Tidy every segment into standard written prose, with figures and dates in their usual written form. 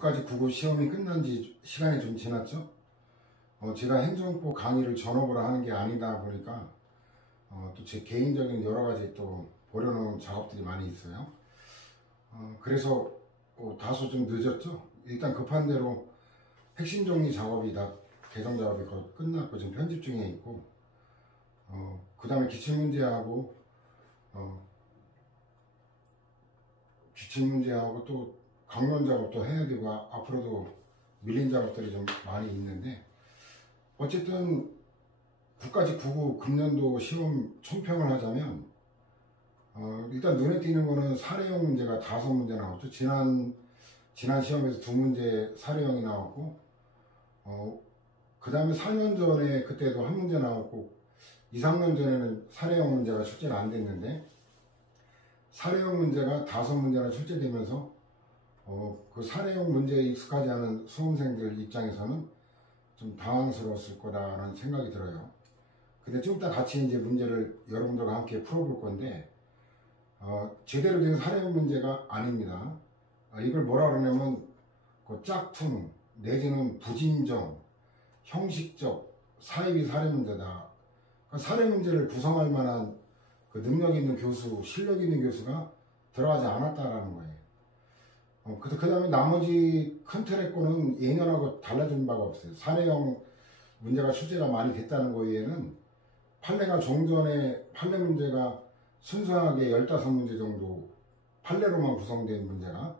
국가직 9급 시험이 끝난 지 시간이 좀 지났죠. 제가 행정법 강의를 전업으로 하는 게 아니다 보니까 또 제 개인적인 여러 가지 또 보려놓은 작업들이 많이 있어요. 그래서 다소 좀 늦었죠. 일단 급한 대로 핵심 정리 작업이 다 개정 작업이 거의 끝났고 지금 편집 중에 있고, 그 다음에 기출문제하고 또 강론 작업도 해야 되고 앞으로도 밀린 작업들이 좀 많이 있는데, 어쨌든 국가직 9급 금년도 시험 총평을 하자면 일단 눈에 띄는 거는 사례형 문제가 5문제 나왔죠. 지난 시험에서 2문제 사례형이 나왔고, 그 다음에 4년 전에 그때도 1문제 나왔고, 2, 3년 전에는 사례형 문제가 출제가 안 됐는데, 사례형 문제가 5문제나 출제되면서 그 사례형 문제에 익숙하지 않은 수험생들 입장에서는 좀 당황스러웠을 거다라는 생각이 들어요. 근데 좀 이따 같이 이제 문제를 여러분들과 함께 풀어볼 건데, 제대로 된 사례형 문제가 아닙니다. 이걸 뭐라 그러냐면 그 짝퉁 내지는 부진정, 형식적, 사이비 사례 문제다. 그러니까 사례 문제를 구성할 만한 그 능력 있는 교수, 실력 있는 교수가 들어가지 않았다라는 거예요. 그 다음에 나머지 큰 틀의 거는 예년하고 달라진 바가 없어요. 사례형 문제가 출제가 많이 됐다는 거 외에는 판례가 종전에 판례 문제가 순수하게 15문제 정도 판례로만 구성된 문제가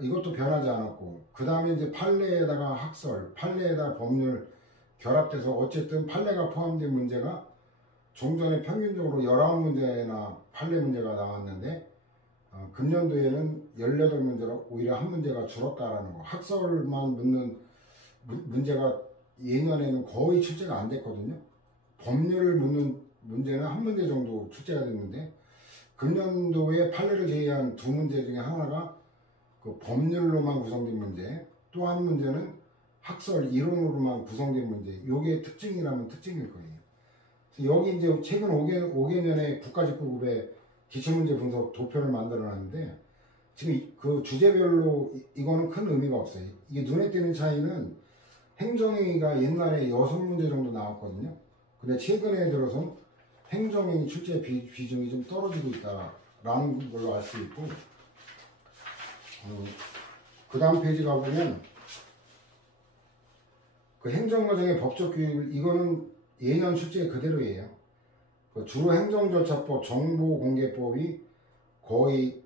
이것도 변하지 않았고, 그 다음에 이제 판례에다가 학설, 판례에다가 법률 결합돼서 어쨌든 판례가 포함된 문제가 종전에 평균적으로 19문제나 판례 문제가 나왔는데, 금년도에는 18문제로 오히려 한 문제가 줄었다라는 거. 학설만 묻는 문제가 예년에는 거의 출제가 안 됐거든요. 법률을 묻는 문제는 한 문제 정도 출제가 됐는데, 금년도에 판례를 제외한 2문제 중에 하나가 그 법률로만 구성된 문제, 또 한 문제는 학설 이론으로만 구성된 문제. 요게 특징이라면 특징일 거예요. 여기 이제 최근 5개년에 국가직 9급의 기출문제 분석 도표를 만들어 놨는데, 지금 그 주제별로 이거는 큰 의미가 없어요. 이게 눈에 띄는 차이는 행정행위가 옛날에 6문제 정도 나왔거든요. 근데 최근에 들어서 행정행위 출제 비중이 좀 떨어지고 있다라는 걸로 알 수 있고, 그 다음 페이지 가보면 그 행정과정의 법적 규율, 이거는 예년 출제 그대로예요. 주로 행정절차법, 정보공개법이 거의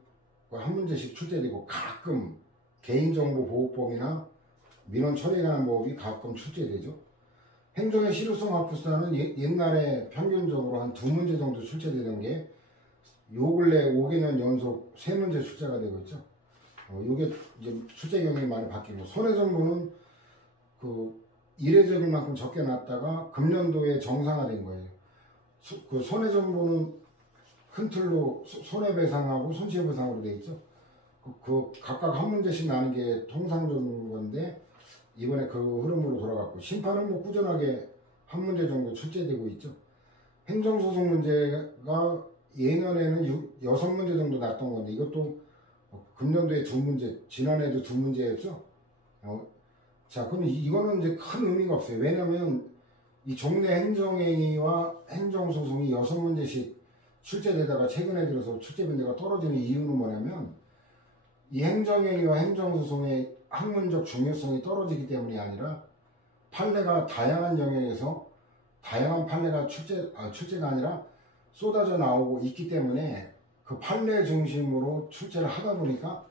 한 문제씩 출제되고, 가끔 개인정보보호법이나 민원처리관법이 가끔 출제되죠. 행정의 실효성 학부수단은 옛날에 평균적으로 한 2문제 정도 출제되던 게 요 근래 5개년 연속 3문제 출제가 되고 있죠. 요게 이제 출제 경향이 많이 바뀌고, 손해정보는 그 이례적인 만큼 적게 났다가 금년도에 정상화된 거예요. 그 손해정보는 큰 틀로 손해배상하고 손실보상으로 되어 있죠. 그 각각 한 문제씩 나는 게 통상적인 건데, 이번에 그 흐름으로 돌아갔고, 심판은 뭐 꾸준하게 한 문제 정도 출제되고 있죠. 행정소송 문제가 예년에는 6문제 정도 났던 건데, 이것도 금년도에 2문제, 지난해도 2문제였죠. 자, 그럼 이거는 이제 큰 의미가 없어요. 왜냐면 이 종래 행정행위와 행정소송이 6문제씩 출제되다가 최근에 들어서 출제 빈도가 떨어지는 이유는 뭐냐면, 이 행정행위와 행정소송의 학문적 중요성이 떨어지기 때문이 아니라, 판례가 다양한 영역에서 다양한 판례가 출제가 아니라 쏟아져 나오고 있기 때문에 그 판례 중심으로 출제를 하다 보니까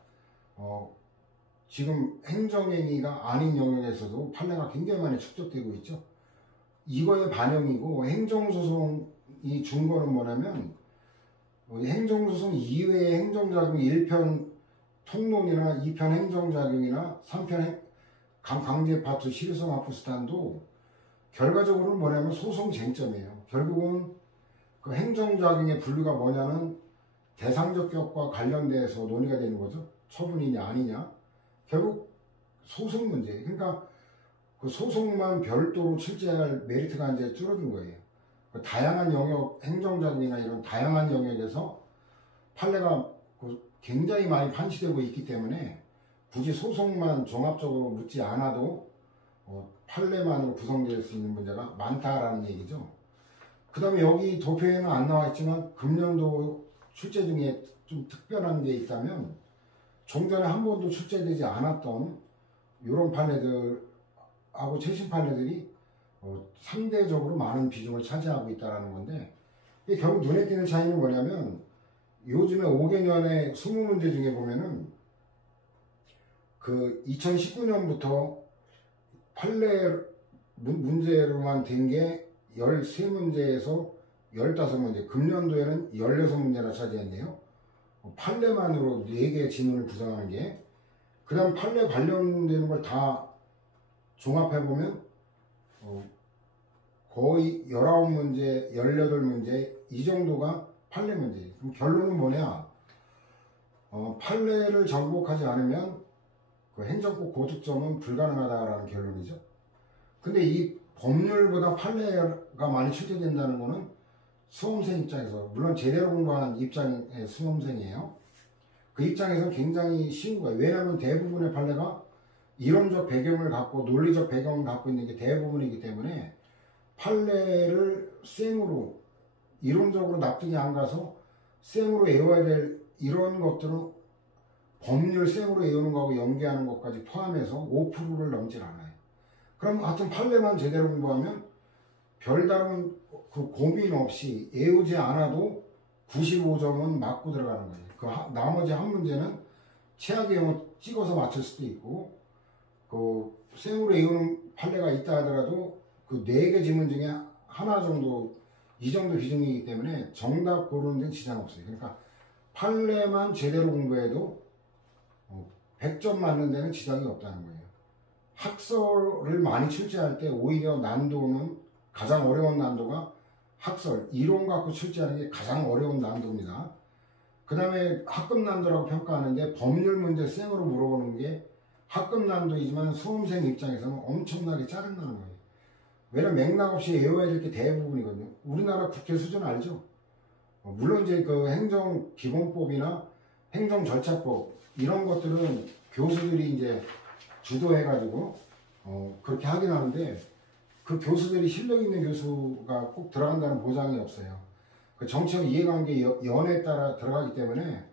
지금 행정행위가 아닌 영역에서도 판례가 굉장히 많이 축적되고 있죠. 이거의 반영이고, 행정소송이 준 거는 뭐냐면, 행정소송 이외의 행정작용 1편 통론이나 2편 행정작용이나 3편 강제파투 실효성 학부수단도 결과적으로는 뭐냐면 소송 쟁점이에요. 결국은 그 행정작용의 분류가 뭐냐는 대상적 격과 관련돼서 논의가 되는 거죠. 처분이냐 아니냐. 결국 소송 문제. 그러니까 그 소송만 별도로 출제할 메리트가 이제 줄어든 거예요. 그 다양한 영역, 행정작용이나 이런 다양한 영역에서 판례가 굉장히 많이 판치되고 있기 때문에 굳이 소송만 종합적으로 묻지 않아도 판례만으로 구성될 수 있는 문제가 많다라는 얘기죠. 그 다음에 여기 도표에는 안 나와 있지만 금년도 출제 중에 좀 특별한 게 있다면 종전에 한 번도 출제되지 않았던 이런 판례들하고 최신 판례들이 상대적으로 많은 비중을 차지하고 있다는 건데, 이게 결국 눈에 띄는 차이는 뭐냐면 요즘에 5개년의 20문제 중에 보면은 그 2019년부터 판례 문제로만 된 게 13문제에서 15문제, 금년도에는 16문제나 차지했네요. 판례만으로 4개의 지문을 구성하는 게, 그 다음 판례 관련되는 걸 다 종합해보면 거의 19문제, 18문제 이 정도가 판례 문제예요. 그럼 결론은 뭐냐? 판례를 정복하지 않으면 그 행정법 고득점은 불가능하다라는 결론이죠. 근데 이 법률보다 판례가 많이 출제된다는 거는 수험생 입장에서, 물론 제대로 공부한 입장의 수험생이에요. 그 입장에서는 굉장히 쉬운 거예요. 왜냐하면 대부분의 판례가 이론적 배경을 갖고 논리적 배경을 갖고 있는 게 대부분이기 때문에 판례를 쌩으로 이론적으로 납득이 안 가서 쌩으로 외워야 될 이런 것들은 법률 쌩으로 외우는 거하고 연계하는 것까지 포함해서 5%를 넘질 않아요. 그럼 하여튼 판례만 제대로 공부하면 별다른 그 고민 없이 외우지 않아도 95점은 맞고 들어가는 거예요. 그 나머지 한 문제는 최악의 경우 찍어서 맞출 수도 있고, 그 쌩으로 외우는 판례가 있다 하더라도 그 4개 지문 중에 하나 정도, 이 정도 비중이기 때문에 정답 고르는 데는 지장 없어요. 그러니까 판례만 제대로 공부해도 100점 맞는 데는 지장이 없다는 거예요. 학설을 많이 출제할 때 오히려 난도는, 가장 어려운 난도가 학설, 이론 갖고 출제하는 게 가장 어려운 난도입니다. 그 다음에 학급 난도라고 평가하는데 법률 문제 쌩으로 물어보는 게 학급 난도이지만 수험생 입장에서는 엄청나게 짜증나는 거예요. 왜냐면 맥락 없이 외워야 될 게 대부분이거든요. 우리나라 국회 수준 알죠? 물론 이제 그 행정기본법이나 행정절차법 이런 것들은 교수들이 이제 주도해가지고 그렇게 하긴 하는데, 그 교수들이 실력 있는 교수가 꼭 들어간다는 보장이 없어요. 그 정치적 이해관계 연에 따라 들어가기 때문에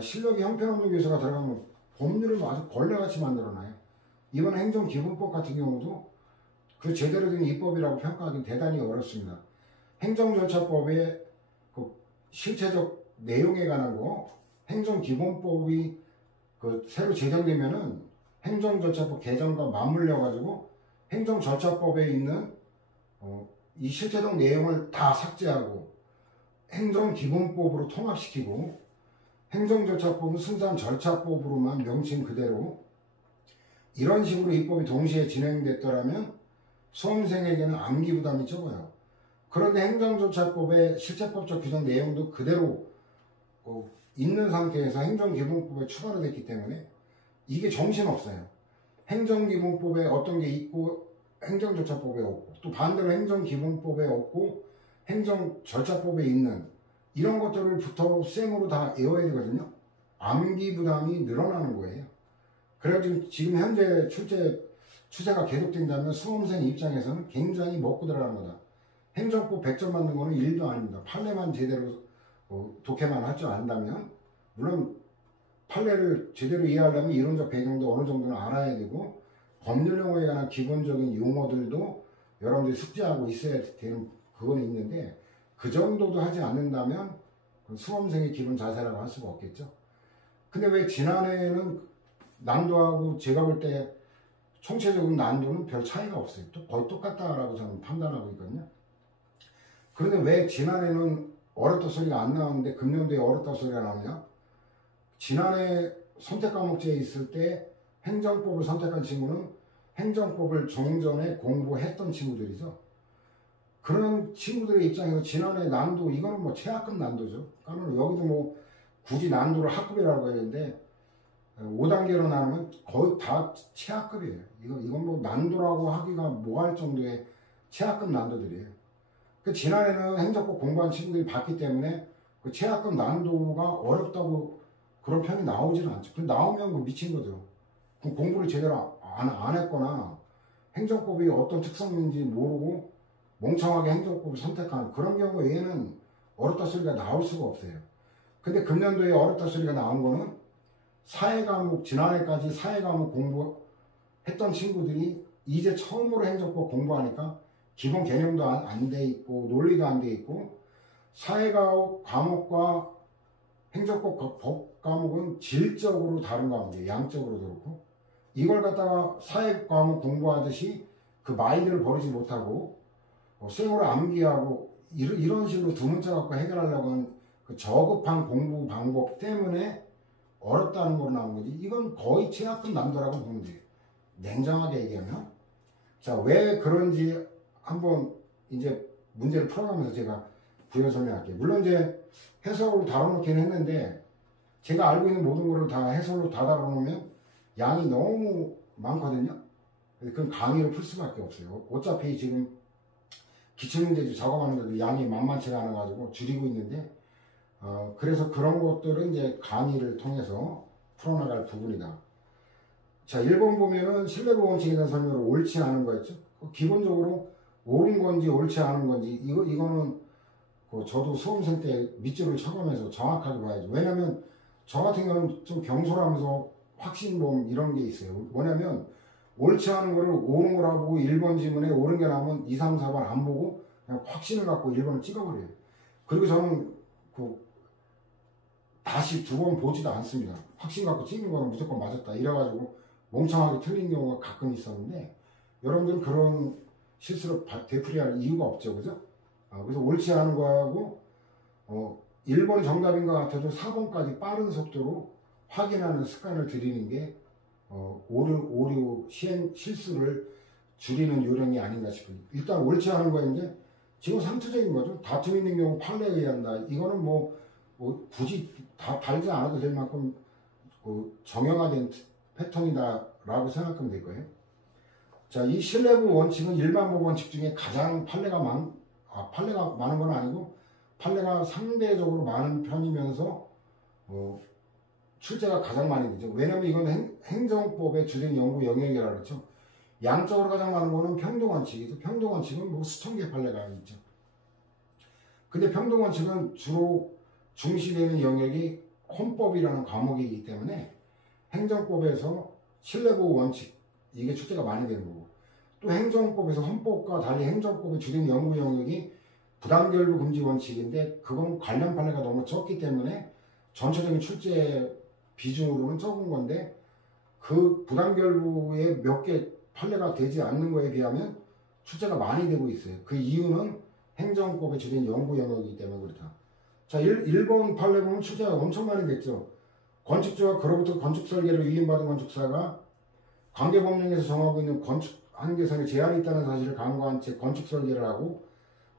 실력이 형편없는 교수가 들어가면 법률을 아주 벌레같이 만들어놔요. 이번 행정기본법 같은 경우도 그 제대로 된 입법이라고 평가하기는 대단히 어렵습니다. 행정절차법의 그 실체적 내용에 관한 거, 행정기본법이 그 새로 제정되면은 행정절차법 개정과 맞물려 가지고 행정절차법에 있는 이 실체적 내용을 다 삭제하고 행정기본법으로 통합시키고, 행정절차법은 순수한 절차법으로만 명칭 그대로 이런 식으로 입법이 동시에 진행됐더라면 수험생에게는 암기 부담이 적어요. 그런데 행정절차법의 실체법적 규정 내용도 그대로 있는 상태에서 행정기본법에 추가로 됐기 때문에 이게 정신없어요. 행정기본법에 어떤 게 있고 행정절차법에 없고, 또 반대로 행정기본법에 없고 행정절차법에 있는 이런 것들을 부터 쌩으로 다 외워야 되거든요. 암기 부담이 늘어나는 거예요. 그래가지고 지금 현재 추세가 계속된다면 수험생 입장에서는 굉장히 먹고 들어가는 거다. 행정법 100점 맞는 거는 일도 아닙니다. 판례만 제대로 독해만 할 줄 안다면, 물론 판례를 제대로 이해하려면 이론적 배경도 어느 정도는 알아야 되고 법률 용어에 관한 기본적인 용어들도 여러분들이 숙지하고 있어야 되는 그건 있는데, 그 정도도 하지 않는다면 수험생의 기본 자세라고 할 수가 없겠죠. 근데 왜 지난해에는 난도하고 제가 볼 때 총체적인 난도는 별 차이가 없어요. 또 거의 똑같다라고 저는 판단하고 있거든요. 그런데 왜 지난해는 어렵다 소리가 안 나오는데 금년도에 어렵다 소리가 나오냐? 지난해 선택 과목제에 있을 때 행정법을 선택한 친구는 행정법을 종전에 공부했던 친구들이죠. 그런 친구들의 입장에서 지난해 난도, 이거는 뭐 최하급 난도죠. 그러면 여기도 뭐 굳이 난도를 학급이라고 해야 되는데 5단계로 나누면 거의 다 최하급이에요. 이건 뭐 난도라고 하기가 뭐할 정도의 최하급 난도들이에요. 그 지난해는 행정법 공부한 친구들이 봤기 때문에 그 최하급 난도가 어렵다고 그런 편이 나오지는 않죠. 그 나오면 뭐 미친 거죠. 공부를 제대로 안 했거나 행정법이 어떤 특성인지 모르고 멍청하게 행정법을 선택하는 그런 경우 에는 어렵다 소리가 나올 수가 없어요. 근데 금년도에 어렵다 소리가 나온 거는 사회과목, 지난해까지 사회과목 공부했던 친구들이 이제 처음으로 행정법 공부하니까 기본 개념도 안 돼 있고 논리도 안 돼 있고 사회과목과 행정법 법 과목은 질적으로 다른 과목이에요. 양적으로도 그렇고 이걸 갖다가 사회과목 공부하듯이 그 마인드를 버리지 못하고 수행으로 암기하고 이런 식으로 두 문자 갖고 해결하려고 하는 그 저급한 공부 방법 때문에 어렵다는 걸로 나온 거지. 이건 거의 최악급 남들하고 보면 돼요. 냉정하게 얘기하면. 자, 왜 그런지 한번 이제 문제를 풀어가면서 제가 부연 설명할게요. 물론 이제 해설로 다뤄놓긴 했는데 제가 알고 있는 모든 거를 다 해설로 다 다뤄놓으면 양이 너무 많거든요. 그럼 강의를 풀 수밖에 없어요. 어차피 지금 기출문제도 작업하는데도 양이 만만치가 않아가지고 줄이고 있는데 그래서 그런 것들은 이제 강의를 통해서 풀어나갈 부분이다. 자, 1번 보면은 신뢰도 원칙에 대한 설명으로 옳지 않은 거였죠. 기본적으로 옳은 건지 옳지 않은 건지 이거는 저도 수험생 때 밑줄을 쳐가면서 정확하게 봐야죠. 왜냐면 저 같은 경우는 좀 경솔하면서 확신범 이런 게 있어요. 뭐냐면 옳지 않은 거를 옳은 거라고 보고 1번 지문에 옳은 게 나오면 2, 3, 4번 안 보고 그냥 확신을 갖고 1번을 찍어버려요. 그리고 저는 다시 두 번 보지도 않습니다. 확신 갖고 찍는 거는 무조건 맞았다. 이래가지고 멍청하게 틀린 경우가 가끔 있었는데 여러분들은 그런 실수를 되풀이할 이유가 없죠. 그죠? 그래서 옳지 않은 거하고 1번이 정답인 것 같아도 4번까지 빠른 속도로 확인하는 습관을 들이는 게 오류 실수를 줄이는 요령이 아닌가 싶어요. 일단 옳지 않은 거인데 지금 상투적인 거죠. 다툼 있는 경우 판례에 의한다. 이거는 뭐 굳이 다 달지 않아도 될 만큼 정형화된 패턴이다라고 생각하면 될 거예요. 자, 이 신뢰부 원칙은 일반법 원칙 중에 가장 판례가 많은 건 아니고 판례가 상대적으로 많은 편이면서 출제가 가장 많이 되죠. 왜냐면 이건 행정법의 주된 연구 영역이라고 그랬죠. 양적으로 가장 많은 거는 평등원칙이죠. 평등원칙은 뭐 수천 개 판례가 있죠. 근데 평등원칙은 주로 중시되는 영역이 헌법이라는 과목이기 때문에 행정법에서 신뢰보호 원칙 이게 출제가 많이 되는 거고 또 행정법에서 헌법과 달리 행정법의 주된 연구 영역이 부당결부 금지 원칙인데 그건 관련 판례가 너무 적기 때문에 전체적인 출제 비중으로는 적은 건데 그 부당결부에 몇 개 판례가 되지 않는 거에 비하면 출제가 많이 되고 있어요. 그 이유는 행정법의 주된 연구 영역이기 때문에 그렇다. 자, 1번 판례 보면 출제가 엄청 많이 됐죠. 건축주가 그로부터 건축 설계를 위임받은 건축사가 관계법령에서 정하고 있는 건축 한계선에 제한이 있다는 사실을 간과한 채 건축 설계를 하고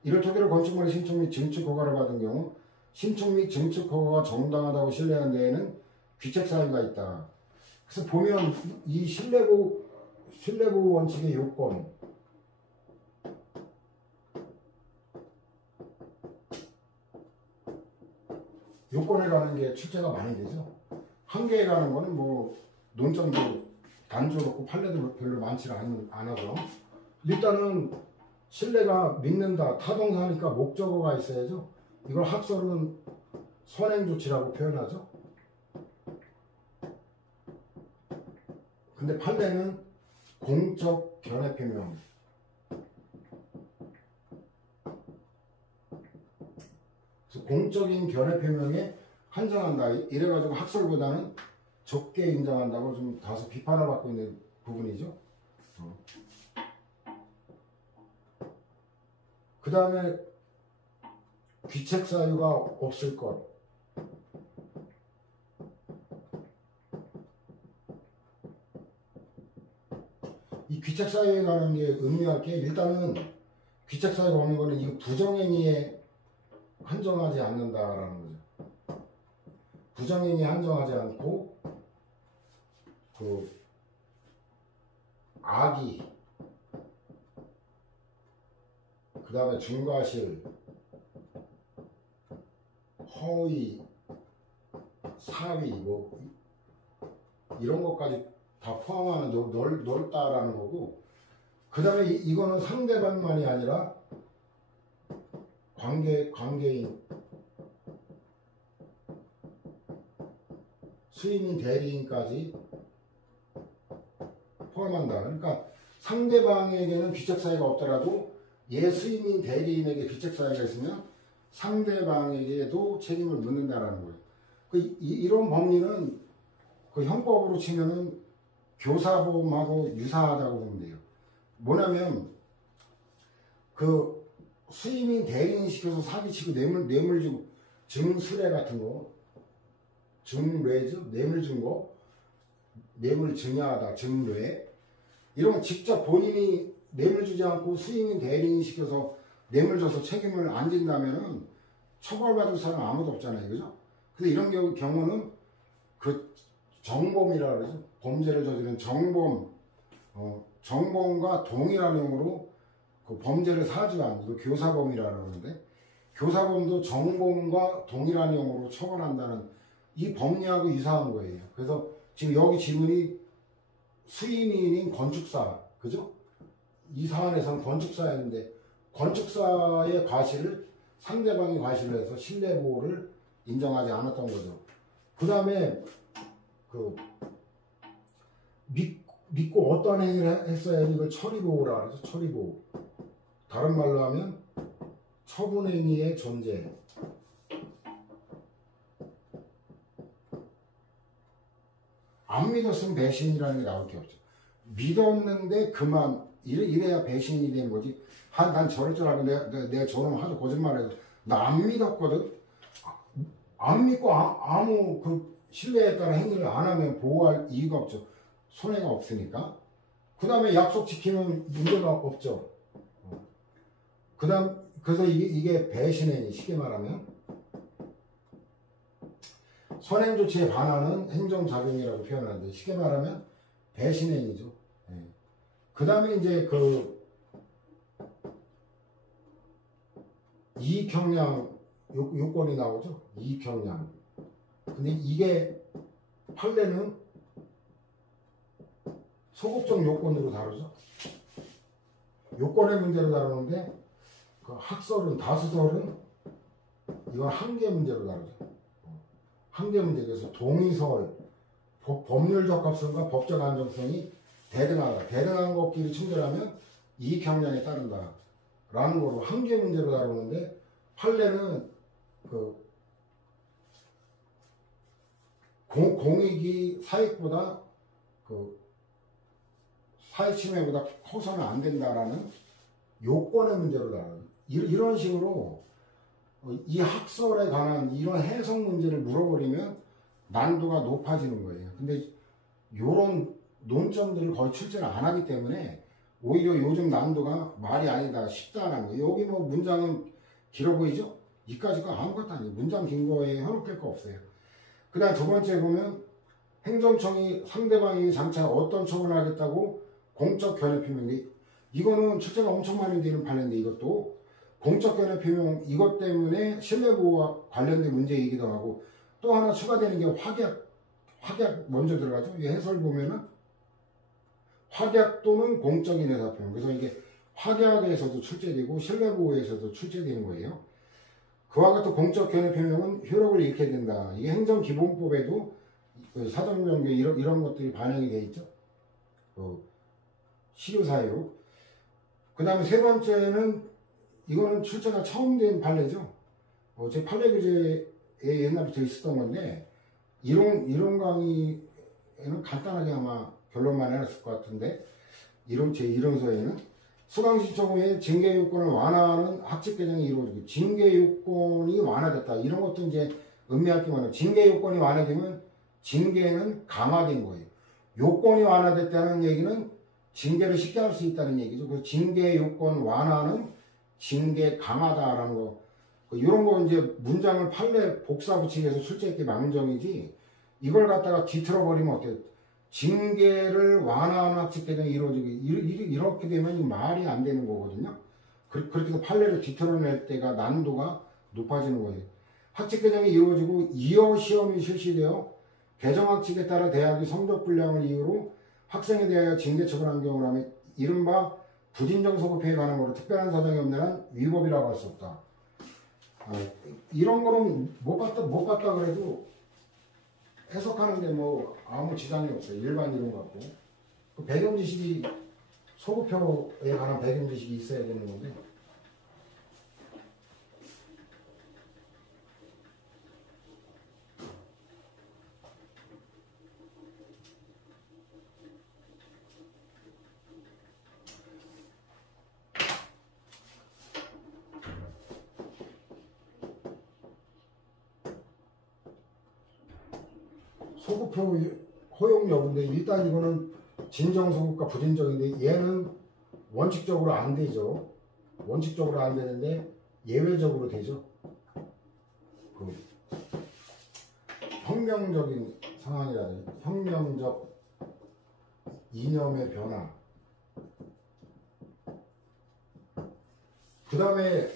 이를 토대로 건축물의 신축 및 증축 허가를 받은 경우 신축 및 증축 허가가 정당하다고 신뢰한 데에는 귀책 사유가 있다. 그래서 보면 이 신뢰보호 원칙의 요건에 가는 게 출제가 많이 되죠. 한계에 가는 거는 뭐 논점도 단조롭고 판례도 별로 많지 않아서 일단은 신뢰가 믿는다 타동사니까 목적어가 있어야죠. 이걸 학설은 선행조치라고 표현하죠. 근데 판례는 공적 견해표명. 그래서 공적인 견해표명에 한정한다. 이래가지고 학설보다는 적게 인정한다고 좀 다소 비판을 받고 있는 부분이죠. 그 다음에 귀책 사유가 없을 것. 이 귀책 사유에 관한 게 의미할 게 일단은 귀책 사유가 없는 거는 이 부정행위에 한정하지 않는다라는 거죠. 부정행위에 한정하지 않고 그 악의 그 다음에 중과실 허위 사위 뭐 이런 것까지 다 포함하는 넓다라는 거고, 그 다음에 이거는 상대방만이 아니라 관계인, 수임인, 대리인까지 포함한다. 그러니까 상대방에게는 귀책 사유가 없더라도 얘 수임인, 대리인에게 귀책 사유가 있으면 상대방에게도 책임을 묻는다라는 거예요. 이런 법리는 그 형법으로 치면은 교사보험하고 유사하다고 보면 돼요. 뭐냐면 그 수임인, 대리인 시켜서 사기치고 뇌물 주고 증수뢰 같은 거, 증뢰죠, 뇌물 준 거, 뇌물 증여하다, 증뢰, 이런 거 직접 본인이 뇌물 주지 않고 수임인, 대리인 시켜서 뇌물 줘서 책임을 안 진다면은 처벌받을 사람 아무도 없잖아요, 그죠? 근데 이런 경우는 그 정범이라 그러죠. 범죄를 저지른 정범, 정범과 동일한 형으로 그 범죄를 사주한, 이거 교사범이라 그러는데, 교사범도 정범과 동일한 형으로 처벌한다는 이 법리하고 유사한 거예요. 그래서 지금 여기 지문이 수임인인 건축사, 그죠? 이 사안에서는 건축사였는데, 건축사의 과실을 상대방이 과실을 해서 신뢰보호를 인정하지 않았던 거죠. 그 다음에 그 믿고 어떤 행위를 했어야 이걸 처리보호라 그러죠. 처리보호. 다른 말로 하면 처분행위의 존재. 안 믿었으면 배신이라는 게 나올 게 없죠. 믿었는데 그만 이래야 배신이 되는 거지. 난 저럴 줄 알고 내가 저놈 하도 거짓말해서 나 안 믿었거든. 안 믿고 아무 그 신뢰에 따른 행위를 안 하면 보호할 이유가 없죠. 손해가 없으니까. 그 다음에 약속 지키면 문제가 없죠. 그래서 이게 배신행위, 쉽게 말하면 선행조치에 반하는 행정작용이라고 표현하는데, 쉽게 말하면 배신행위죠. 그 다음에 이제 그 이익형량 요건이 나오죠. 이익형량. 근데 이게 판례는 소극적 요건으로 다루죠. 요건의 문제로 다루는데, 그 학설은, 다수설은 이건 한계 문제로 다루죠. 한계 문제. 그래서 동의설, 법률적 합성과 법적 안정성이 대등하다. 대등한 것끼리 충돌하면 이익형량에 따른다. 라는 거로 한계 문제로 다루는데, 판례는 그 공익이 사익보다 그 사익침해보다 커서는 안 된다라는 요건의 문제로 다루는, 이런 식으로 이 학설에 관한 이런 해석 문제를 물어버리면 난도가 높아지는 거예요. 근데 이런 논점들을 거의 출제를 안 하기 때문에 오히려 요즘 난도가 말이 아니다, 쉽다라는 거예요. 여기 뭐 문장은 길어 보이죠? 이까지가 아무것도 아니에요. 문장 긴 거에 현혹될 거 없어요. 그 다음 두 번째 보면 행정청이 상대방이 장차 어떤 처분을 하겠다고 공적 견해 표명인데, 이거는 출제가 엄청 많이 되는 판례인데, 이것도 공적 견해 표명, 이것 때문에 신뢰보호와 관련된 문제이기도 하고, 또 하나 추가되는 게 확약 먼저 들어가죠. 이 해설 보면은 확약 또는 공적인 의사 표명. 그래서 이게 확약에서도 출제되고 신뢰보호에서도 출제되는 거예요. 그와 같은 공적 견해 표명은 효력을 잃게 된다. 이게 행정기본법에도 그 사정변경 이런 것들이 반영이 되어 있죠. 실효사유. 그 다음에 세 번째는, 이거는 출제가 처음 된 판례죠. 제 판례 교재에 옛날부터 있었던 건데, 이론 강의에는 간단하게 아마 결론만 해놨을 것 같은데, 제 이론서에는 수강신청 후에 징계요건을 완화하는 학칙 개정이 이루어지고, 징계요건이 완화됐다. 이런 것도 이제 의미할 게 많아요. 징계요건이 완화되면 징계는 강화된 거예요. 요건이 완화됐다는 얘기는 징계를 쉽게 할 수 있다는 얘기죠. 그 징계요건 완화는 징계 강화다라는 거. 이런 거 이제 문장을 판례 복사 붙이기에서 출제했기 망정이지, 이걸 갖다가 뒤틀어 버리면 어때요? 징계를 완화하는 학칙 개정이 이루어지고, 이렇게 되면 말이 안 되는 거거든요. 그렇게 해서 판례를 뒤틀어낼 때가 난도가 높아지는 거예요. 학칙 개정이 이루어지고 이어 시험이 실시되어 개정 학칙에 따라 대학이 성적 불량을 이유로 학생에 대하여 징계 처분한 경우라면 이른바 부진정 소급회에 관한 거로 특별한 사정이 없는 한 위법이라고 할 수 없다. 이런 거는 못 봤다 그래도 해석하는데 뭐 아무 지장이 없어요. 일반 이론 같고. 그 배경 지식이 소급표에 관한 배경 지식이 있어야 되는 건데. 소급표 허용 여부인데 일단 이거는 진정소급과 부진정인데 얘는 원칙적으로 안 되죠. 원칙적으로 안 되는데 예외적으로 되죠. 그 혁명적인 상황이라든지 혁명적 이념의 변화, 그 다음에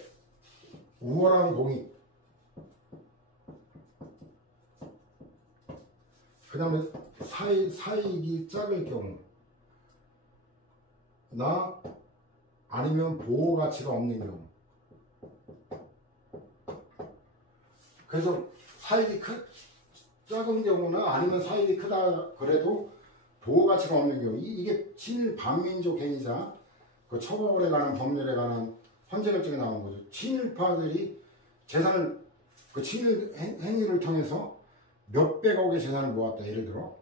우월한 공익, 그 다음에 사익이 작을 경우, 나 아니면 보호 가치가 없는 경우. 그래서 사익이 작은 경우나 아니면 사익이 크다 그래도 보호 가치가 없는 경우, 이게 친반민족 행위자, 그 처벌에 관한 법률에 관한 헌재 결정이 나온 거죠. 친일파들이 재산을, 그 친일 행위를 통해서 몇백억의 재산을 모았다. 예를 들어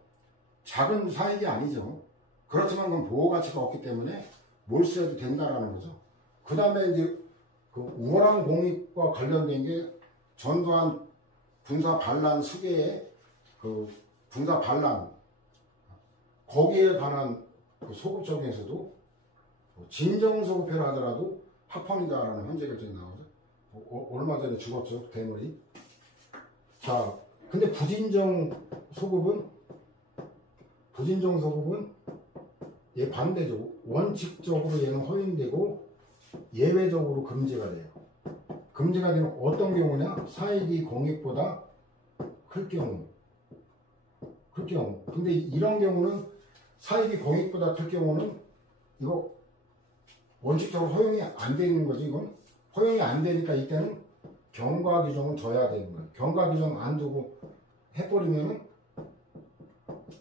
작은 사익이 아니죠. 그렇지만 그건 보호 가치가 없기 때문에 몰수해도 된다라는 거죠. 그 다음에 이제 그 우월한 공익과 관련된 게 전두환 군사 반란 수계의 그 군사 반란, 거기에 관한 그 소급 적용에서도 진정 소급회를 하더라도 합헌이다라는 헌재 결정이 나오죠. 얼마 전에 죽었죠, 대물이. 자, 근데 부진정 소급은 얘 반대죠. 원칙적으로 얘는 허용되고 예외적으로 금지가 돼요. 금지가 되면 어떤 경우냐? 사익이 공익보다 클 경우. 근데 이런 경우는 사익이 공익보다 클 경우는 이거 원칙적으로 허용이 안 되는 거지. 이건 허용이 안 되니까 이때는 경과 규정을 둬야 되는 거예요. 경과 규정 안 두고 해버리면은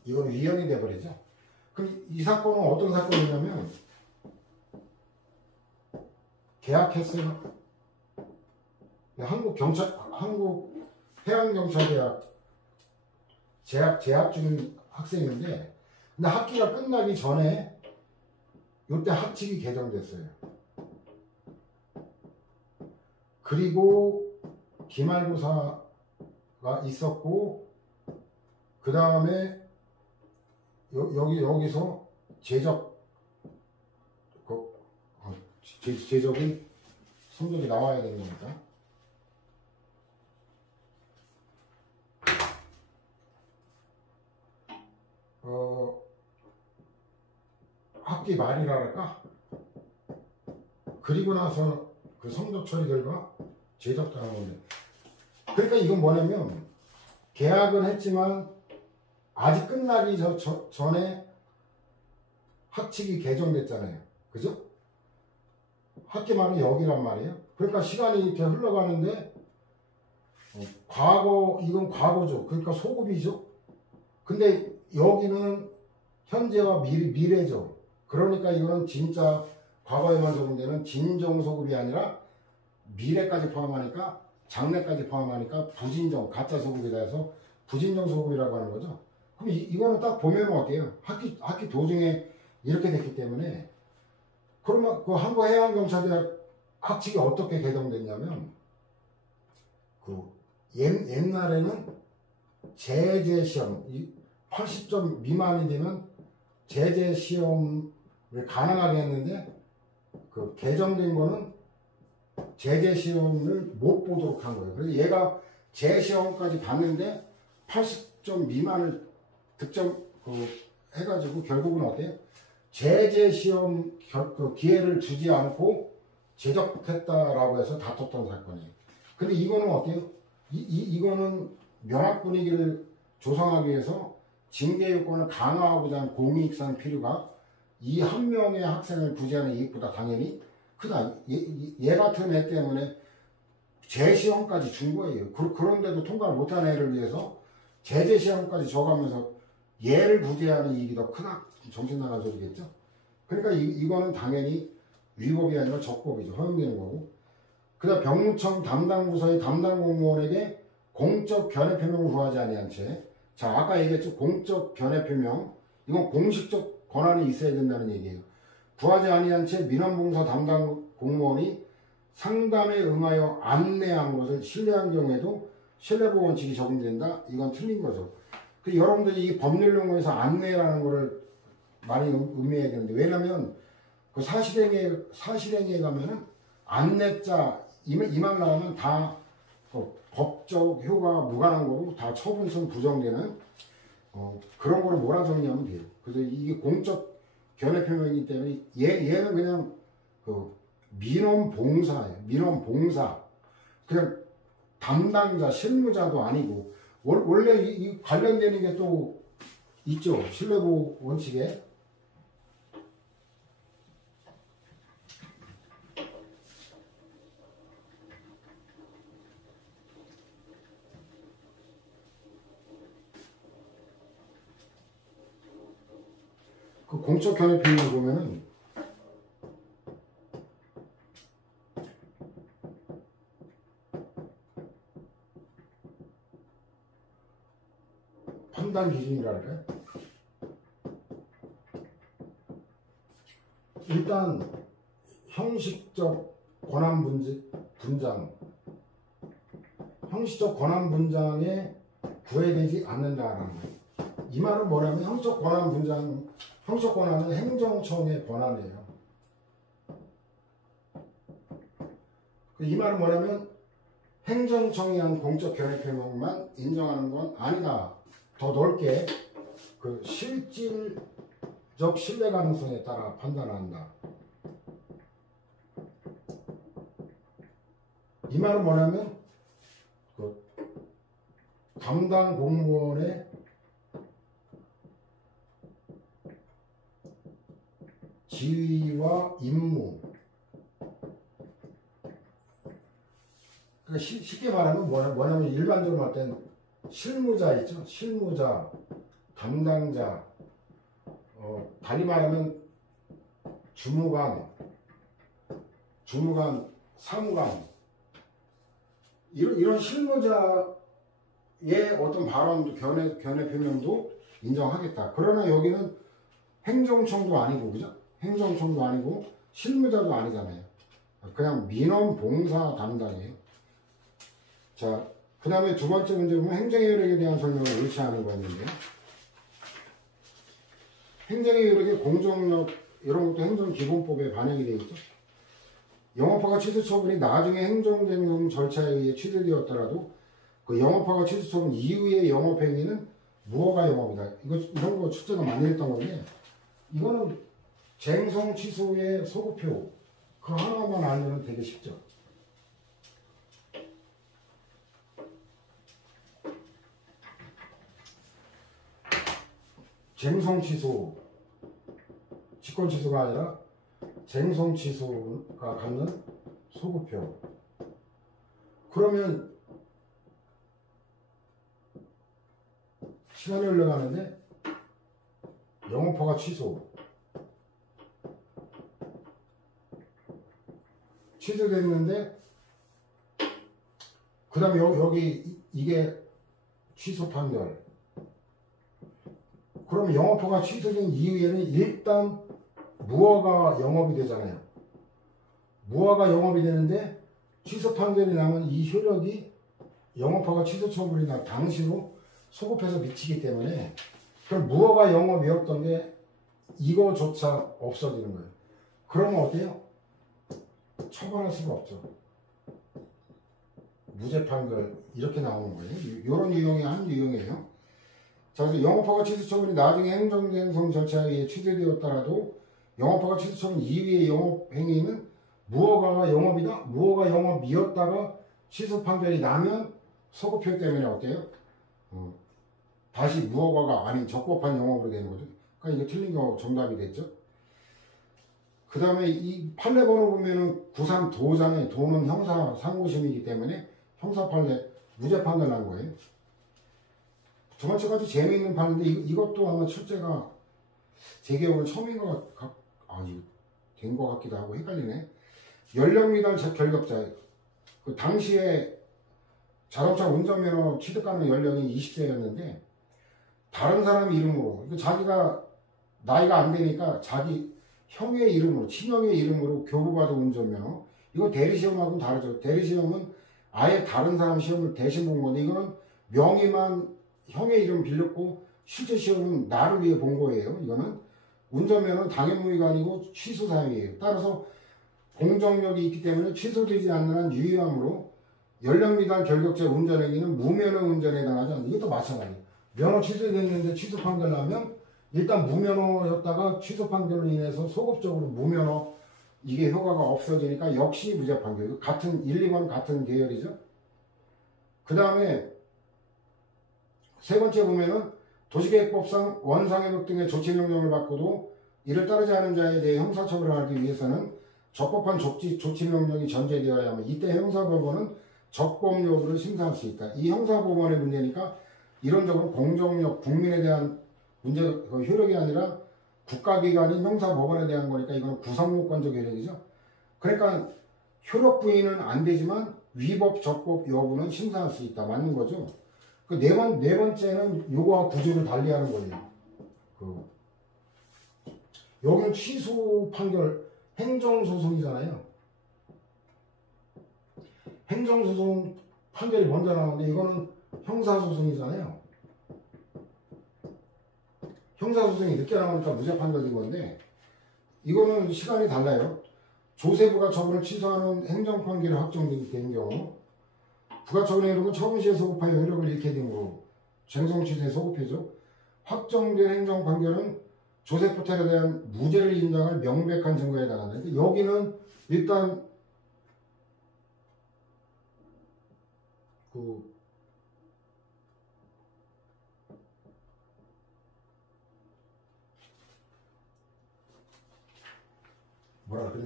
이건 위헌이 돼버리죠. 그럼 이 사건은 어떤 사건이냐면, 계약했어요. 한국 해양경찰대학 재학 중인 학생인데, 근데 학기가 끝나기 전에 이때 학칙이 개정됐어요. 그리고 기말고사가 있었고, 그 다음에 여기서 제적인 성적이 나와야 되는 겁니다. 학기 말이라 할까? 그리고 나서 그 성적 처리 결과 제적당한 건데, 그러니까 이건 뭐냐면 계약은 했지만 아직 끝나기 전에 학칙이 개정됐잖아요. 그죠? 학기 말은 여기란 말이에요. 그러니까 시간이 이렇게 흘러가는데 이건 과거죠. 그러니까 소급이죠. 근데 여기는 현재와 미래죠. 그러니까 이거는 진짜 과거에만 적용되는 진정소급이 아니라 미래까지 포함하니까, 장래까지 포함하니까 부진정, 가짜 소급에 대해서 부진정소급이라고 하는 거죠. 그럼 이거는 딱 보면 어때요? 학기 도중에 이렇게 됐기 때문에. 그러면 그 한국해양경찰대학 학칙이 어떻게 개정됐냐면, 그 옛날에는 제재시험, 80점 미만이 되면 제재시험을 가능하게 했는데, 그 개정된 거는 제재시험을 못 보도록 한 거예요. 그래서 얘가 재시험까지 봤는데 80점 미만을 해가지고 결국은 어때요? 제재시험 그 기회를 주지 않고 제적했다라고 해서 다퉜던 사건이에요. 근데 이거는 어때요? 이거는 면학 분위기를 조성하기 위해서 징계 요건을 강화하고자 하는 공익상 필요가 이 한 명의 학생을 구제하는 이익보다 당연히 크다. 얘 같은 애 때문에 재시험까지 준 거예요. 그런데도 통과를 못한 애를 위해서 재시험까지 줘가면서 얘를 구제하는 이익이 더 크다. 정신 나간 소리겠죠. 그러니까 이거는 당연히 위법이 아니라 적법이죠. 허용되는 거고. 그다음 병무청 담당 부서의 담당 공무원에게 공적 견해 표명을 구하지 아니한 채, 자 아까 얘기했죠. 공적 견해 표명, 이건 공식적 권한이 있어야 된다는 얘기예요. 구하지 아니한 채 민원봉사 담당 공무원이 상담에 응하여 안내한 것을 신뢰한 경우에도 신뢰보호 원칙이 적용된다. 이건 틀린 거죠. 여러분들이 이 법률 용어에서 안내라는 거를 많이 의미해야 되는데, 왜냐면 그 사실행위에 가면은 안내자 이 말 나오면 다 법적 효과가 무관한 거고 다 처분성 부정되는 그런 거를 뭐라 정리하면 돼요. 그래서 이게 공적 견해 표명이기 때문에 얘는 그냥 그 민원봉사예요. 민원봉사. 그냥 담당자, 실무자도 아니고, 원래 이 관련되는 게 또 있죠. 신뢰보호 원칙에. 그 공적 견해 표명을 보면은 판단 기준이라 할까요? 일단 형식적 권한 분장, 형식적 권한 분장에 구애되지 않는다라는 거예요. 이 말은 뭐냐면 형식적 권한 분장, 형식적 권한은 행정청의 권한이에요. 이 말은 뭐냐면 행정청이 한 공적 견해 표명만 인정하는 건 아니다. 더 넓게 그 실질적 신뢰 가능성에 따라 판단한다. 이 말은 뭐냐면 그 담당 공무원의 지위와 임무, 그러니까 쉽게 말하면 뭐냐면 일반적으로 할 땐 실무자 있죠. 실무자, 담당자, 달리 말하면 주무관, 사무관, 이런 실무자의 어떤 발언도 견해 표명도 인정하겠다. 그러나 여기는 행정청도 아니고, 그죠? 행정청도 아니고 실무자도 아니잖아요. 그냥 민원봉사 담당이에요. 자, 그 다음에 두 번째 문제 보면 행정의 효력에 대한 설명을 의시하는 거 있는데, 행정의 효력의 공정력 이런 것도 행정기본법에 반영이 되어 있죠. 영업허가 취소 처분이 나중에 행정쟁점 절차에 의해 취소되었더라도 그 영업허가 취소 처분 이후의 영업행위는 무허가 영업이다. 이런 거 출제가 많이 했던 건데, 이거는 쟁송 취소의 소급표 그 하나만 알면 되게 쉽죠. 쟁송 취소, 직권 취소가 아니라 쟁송 취소가 갖는 소급표. 그러면 시간이 흘러가는데 영업허가 취소됐는데 그 다음에 여기 이게 취소 판결. 그럼 영업허가 취소된 이후에는 일단 무허가 영업이 되잖아요. 무허가 영업이 되는데 취소 판결이 나면 이 효력이 영업허가 취소 처분이 날 당시로 소급해서 미치기 때문에 그럼 무허가 영업이었던 게 이거조차 없어지는 거예요. 그러면 어때요? 처벌할 수가 없죠. 무죄 판결 이렇게 나오는 거예요. 이런 유형의 한 유형이에요. 자, 그래서 영업허가 취소 처분이 나중에 행정쟁송 절차에 의해 취소되었더라도 영업허가 취소 처분 이후의 영업행위는 무허가가 영업이다. 무허가 영업이었다가 취소 판결이 나면 소급표 때문에 어때요? 다시 무허가가 아닌 적법한 영업으로 되는 거죠. 그러니까 이게 틀린 거 정답이 됐죠. 그 다음에 이 판례 번호 보면은 93 도장에 도는 형사 상고심이기 때문에 형사 판례 무죄 판결난 거예요. 두 번째까지 재미있는 판례인데 이것도 아마 출제가 제 기억으로 처음인 것 된 것 같기도 하고 헷갈리네. 연령 미달 결격자. 그 당시에 자동차 운전면허 취득 가능 연령이 20세였는데 다른 사람 이름으로 자기가 나이가 안 되니까 자기 형의 이름으로 친형의 이름으로 교부받은 운전면허 이거 대리시험하고는 다르죠. 대리시험은 아예 다른 사람 시험을 대신 본 건데 이거는 명의만 형의 이름 빌렸고 실제 시험은 나를 위해 본 거예요. 이거는 운전면허는 당연무의가 아니고 취소 사항이에요. 따라서 공정력이 있기 때문에 취소되지 않는 한 유효함으로 연령 미달 결격자 운전행위는 무면허 운전에 해당하지 않는다. 이것도 마찬가지예요. 면허 취소됐는데 취소 판결 나면 일단 무면허였다가 취소 판결로 인해서 소급적으로 무면허 이게 효과가 없어지니까 역시 무죄 판결. 같은 1, 2번 같은 계열이죠. 그 다음에 세 번째 보면은 도시계획법상 원상회복 등의 조치명령을 받고도 이를 따르지 않은 자에 대해 형사처벌을 하기 위해서는 적법한 조치명령이 전제되어야 하며 이때 형사법원은 적법 여부를 심사할 수 있다. 이 형사법원의 문제니까 이론적으로 공정력, 국민에 대한 문제 효력이 아니라 국가기관인 형사법원에 대한 거니까 이건 구성요건적 효력이죠. 그러니까 효력 부인은 안 되지만 위법, 적법 여부는 심사할 수 있다. 맞는 거죠. 그 네 번째는 요거와 구조를 달리하는 거예요. 여기는 취소 판결, 행정소송이잖아요. 행정소송 판결이 먼저 나오는데 이거는 형사소송이잖아요. 형사소송이 늦게 나오니까 무죄 판결인 건데 이거는 시간이 달라요. 조세부가 처분을 취소하는 행정판결이 확정된 경우 부가처분의 이름은 처분시에 소급하여 효력을 잃게 되므로 쟁송 취소에 소급해죠. 확정된 행정판결은 조세포탈에 대한 무죄를 인정할 명백한 증거에 해당한다. 여기는 일단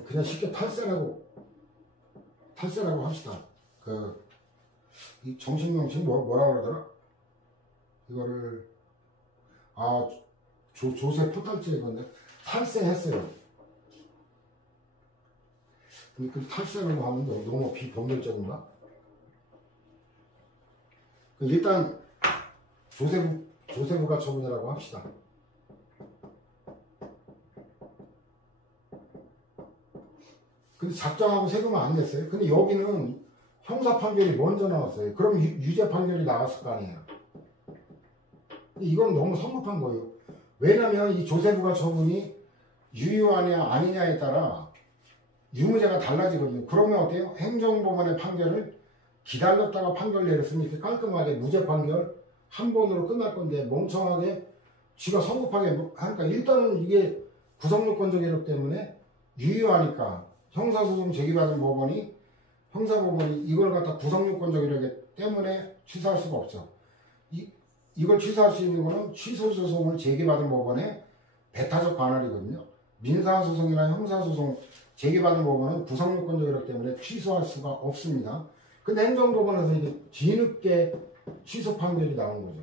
그냥 쉽게 탈세라고 합시다. 이 정신명칭 뭐라 그러더라? 이거를 조세 포탈죄 건데 탈세했어요. 근데 그 탈세라고 하면 너무 비법률적인가? 일단 조세부가 처분이라고 합시다. 근데 작정하고 세금은 안 냈어요. 근데 여기는 형사 판결이 먼저 나왔어요. 그럼 유죄 판결이 나왔을 거 아니에요. 이건 너무 성급한 거예요. 왜냐면 이 조세부가 처분이 유효하냐 아니냐에 따라 유무죄가 달라지거든요. 그러면 어때요? 행정법원의 판결을 기다렸다가 판결 내렸으면 이렇게 깔끔하게 무죄 판결 한 번으로 끝날 건데 멍청하게 쥐가 성급하게 하니까 일단은 이게 구성요건적 효력 때문에 유효하니까 형사소송 제기받은 법원이 형사법원이 이걸 갖다 구성요건적 효력 때문에 취소할 수가 없죠. 이걸 취소할 수 있는 거는 취소소송을 제기받은 법원의 배타적 관할이거든요. 민사소송이나 형사소송 제기받은 법원은 구성요건적 효력 때문에 취소할 수가 없습니다. 근데 행정법원에서 이게 뒤늦게 취소 판결이 나온 거죠.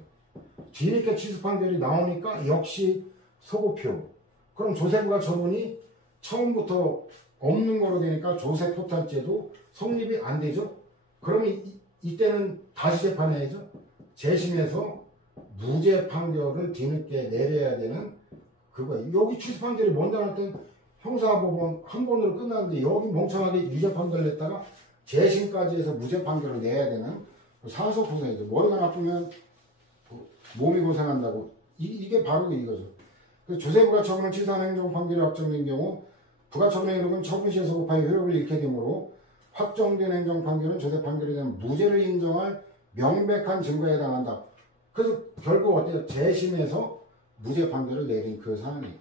뒤늦게 취소 판결이 나오니까 역시 소급표. 그럼 조세부가 처분이 처음부터 없는 거로 되니까 조세포탈죄도 성립이 안 되죠. 그러면 이때는 다시 재판해야죠. 재심해서 무죄 판결을 뒤늦게 내려야 되는 그거예요. 여기 취소 판결이 먼저 날 땐 형사법원 한 번으로 끝났는데 여기 멍청하게 유죄 판결을 냈다가 재심까지 해서 무죄 판결을 내야 되는 사소 고생이죠. 머리가 나쁘면 몸이 고생한다고. 이게 바로 이거죠. 조세부가 처분을 취소한 행정 판결이 확정된 경우 부가처분의 이름은 처분시에 소급하여 효력을 잃게 되므로 확정된 행정 판결은 조세 판결에 대한 무죄를 인정할 명백한 증거에 해당한다. 그래서 결국 어때요? 재심에서 무죄 판결을 내린 그 사안이에요.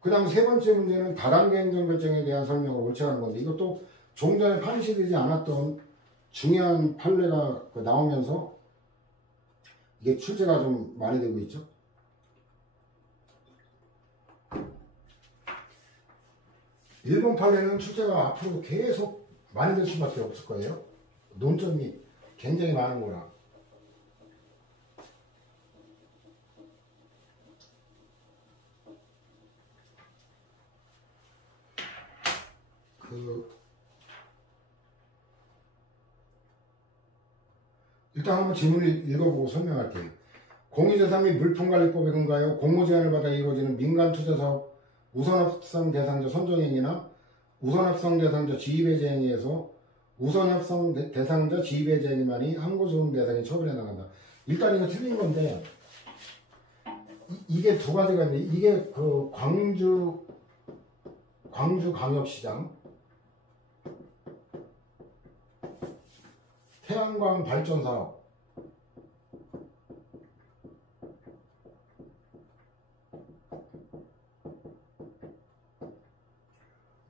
그 다음 세 번째 문제는 다단계 행정결정에 대한 설명을 옳지 않은 건데 이것도 좀 전에 판시되지 않았던 중요한 판례가 나오면서 이게 출제가 좀 많이 되고 있죠. 일본 판례는 출제가 앞으로 계속 많이 될 수밖에 없을 거예요. 논점이 굉장히 많은 거라. 일단 한번 질문을 읽어보고 설명할게요. 공유재산 및 물품관리법에 근거하여 공모제한을 받아 이루어지는 민간투자사업 우선합성 대상자 선정행위나 우선합성 대상자 지위배제 행위에서 우선합성 대상자 지위배제 행위만이 항고소송 대상이 처벌해 나간다. 일단 이거 틀린 건데 이게 두 가지가 있는데 이게 그 광주광역시장 태양광 발전 사업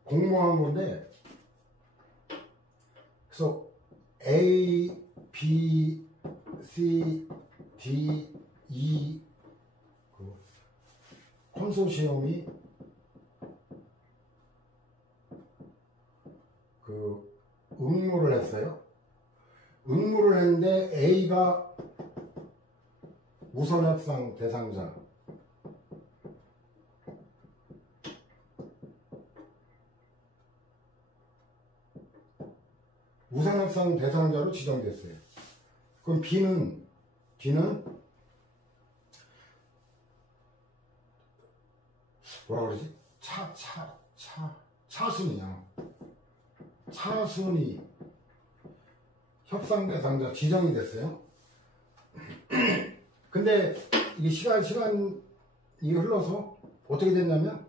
공모한 건데 그래서 A, B, C, D, E 그 컨소시엄이 그 응모를 했어요. 응모를 했는데 A가 우선협상 대상자, 우선협상 대상자로 지정됐어요. 그럼 B는 뭐라 그러지? 차순이야. 차순이 협상 대상자 지정이 됐어요. 근데 이게 시간이 흘러서 어떻게 됐냐면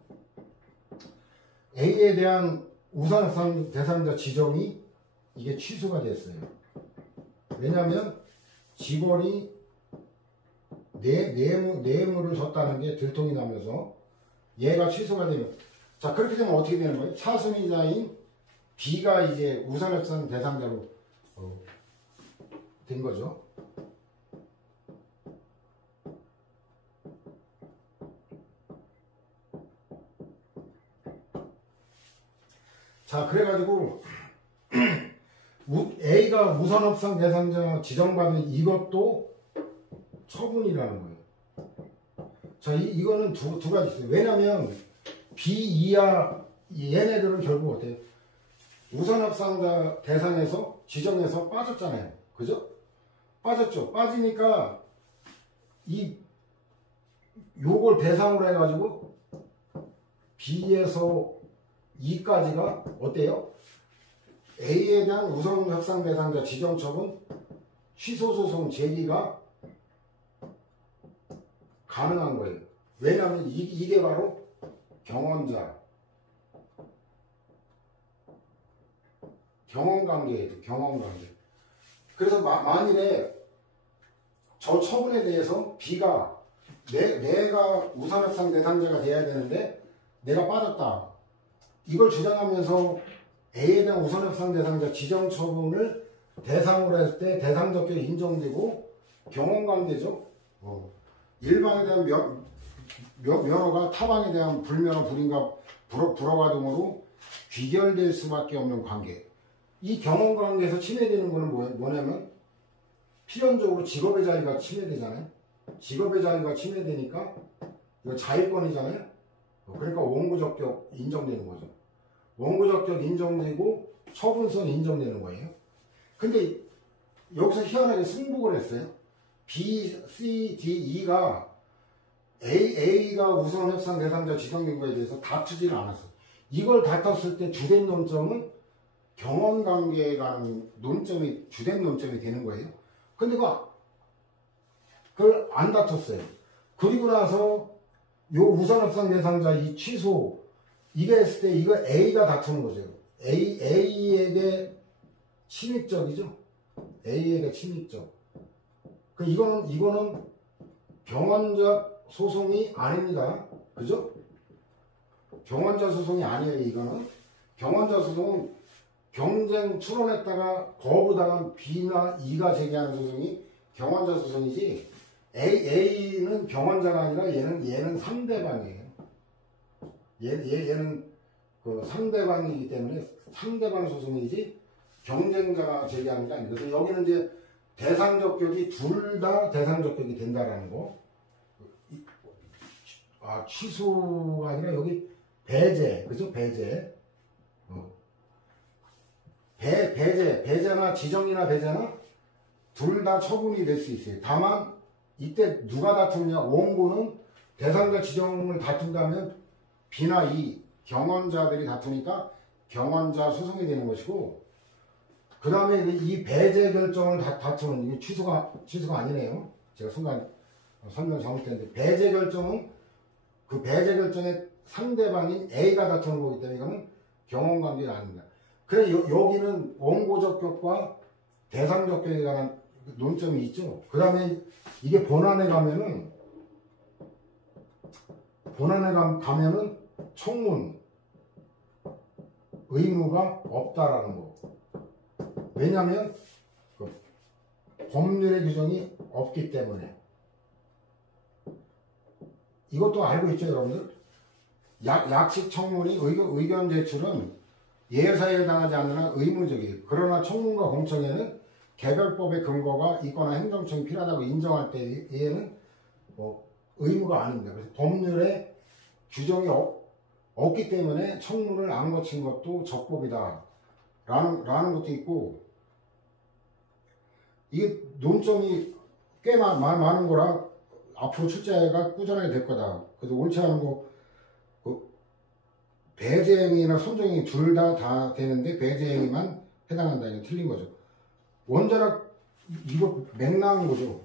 A에 대한 우선협상 대상자 지정이 이게 취소가 됐어요. 왜냐하면 직원이 뇌물을 줬다는 게 들통이 나면서 얘가 취소가 되면, 자 그렇게 되면 어떻게 되는 거예요? 차순위자인 B가 이제 우선협상 대상자로 된 거죠. 자 그래가지고 A가 우선협상 대상자 지정받은 이것도 처분이라는 거예요. 자 이거는 두 가지 있어요. 왜냐면 B 이하 얘네들은 결국 어때요? 우선협상자 대상에서 지정해서 빠졌잖아요. 그죠? 빠졌죠. 빠지니까 요걸 대상으로 해가지고 B에서 E까지가 어때요? A에 대한 우선협상 대상자 지정 처분 취소소송 제기가 가능한 거예요. 왜냐하면 이게 바로 경험관계예요. 경험관계. 그래서 만일에 저 처분에 대해서 B가 내가 우선협상 대상자가 돼야 되는데 내가 빠졌다. 이걸 주장하면서 A에 대한 우선협상 대상자 지정 처분을 대상으로 했을 때 대상적결 인정되고 경험관계죠. 일방에 대한 면허가 타방에 대한 불면허 불인가 불허가 등으로 귀결될 수밖에 없는 관계. 이 경험관계에서 침해되는 거는 뭐냐면 필연적으로 직업의 자유가 침해되잖아요. 직업의 자유가 침해되니까 이거 자율권이잖아요. 그러니까 원고적격 인정되는 거죠. 원고적격 인정되고 처분선 인정되는 거예요. 근데 여기서 희한하게 승복을 했어요. B, C, D, E가 A가 우선협상 대상자 지정된 거에 대해서 다투지는 않았어. 이걸 다퉜을 때 주된 논점은 경험관계에 관한 논점이 주된 논점이 되는 거예요. 근데 그걸 안 다퉜어요. 그리고 나서 요 우선협상 대상자 이 취소 이게 했을 때 이거 A가 다투는 거죠. A에게 침입적이죠. A에게 침입적. 이거는 경원적 소송이 아닙니다. 그죠? 경원자 소송이 아니에요. 이거는 경원자 소송은 경쟁 출원했다가 거부당한 B나 E가 제기하는 소송이 경원자 소송이지 A는 병원자가 아니라 얘는 상대방이에요. 얘는 그 상대방이기 때문에 상대방 소송이지 경쟁자가 제기하는 게 아니에요. 그래서 여기는 이제 대상적격이 둘 다 대상적격이 된다라는 거. 취소가 아니라 여기 배제, 그죠? 배제. 배제나 지정이나 배제나 둘 다 처분이 될 수 있어요. 다만 이때 누가 다투느냐? 원고는 대상자 지정을 다툰다면 B나 E 경원자들이 다투니까 경원자 소송이 되는 것이고, 그 다음에 이 배제 결정을 다투는, 이게 취소가 아니네요. 제가 순간 설명 잘못했는데, 배제 결정은 그 배제 결정의 상대방인 A가 다투는 거기 때문에 이거는 경원 관계가 아닙니다. 그래, 여기는 원고적격과 대상적격에 관한 논점이 있죠. 그 다음에 이게 본안에 가면은 청문 의무가 없다라는 거. 왜냐하면 그 법률의 규정이 없기 때문에. 이것도 알고 있죠, 여러분들? 약식 청문이 의견 제출은 예사에 해당하지 않는 한 의무적이에요. 그러나 청문과 공청회는 개별법의 근거가 있거나 행정청이 필요하다고 인정할 때 얘는 의무가 아닙니다. 그래서 법률에 규정이 없기 때문에 청문을 안 거친 것도 적법이다 라는 것도 있고, 이게 논점이 꽤 많은 거라 앞으로 출제가 꾸준하게 될 거다. 그래서 옳지 않은 거, 배제행위나 선정행위 둘 다 되는데 배제행위만 해당한다. 이게 틀린 거죠. 원자력 이거 맥락인 거죠.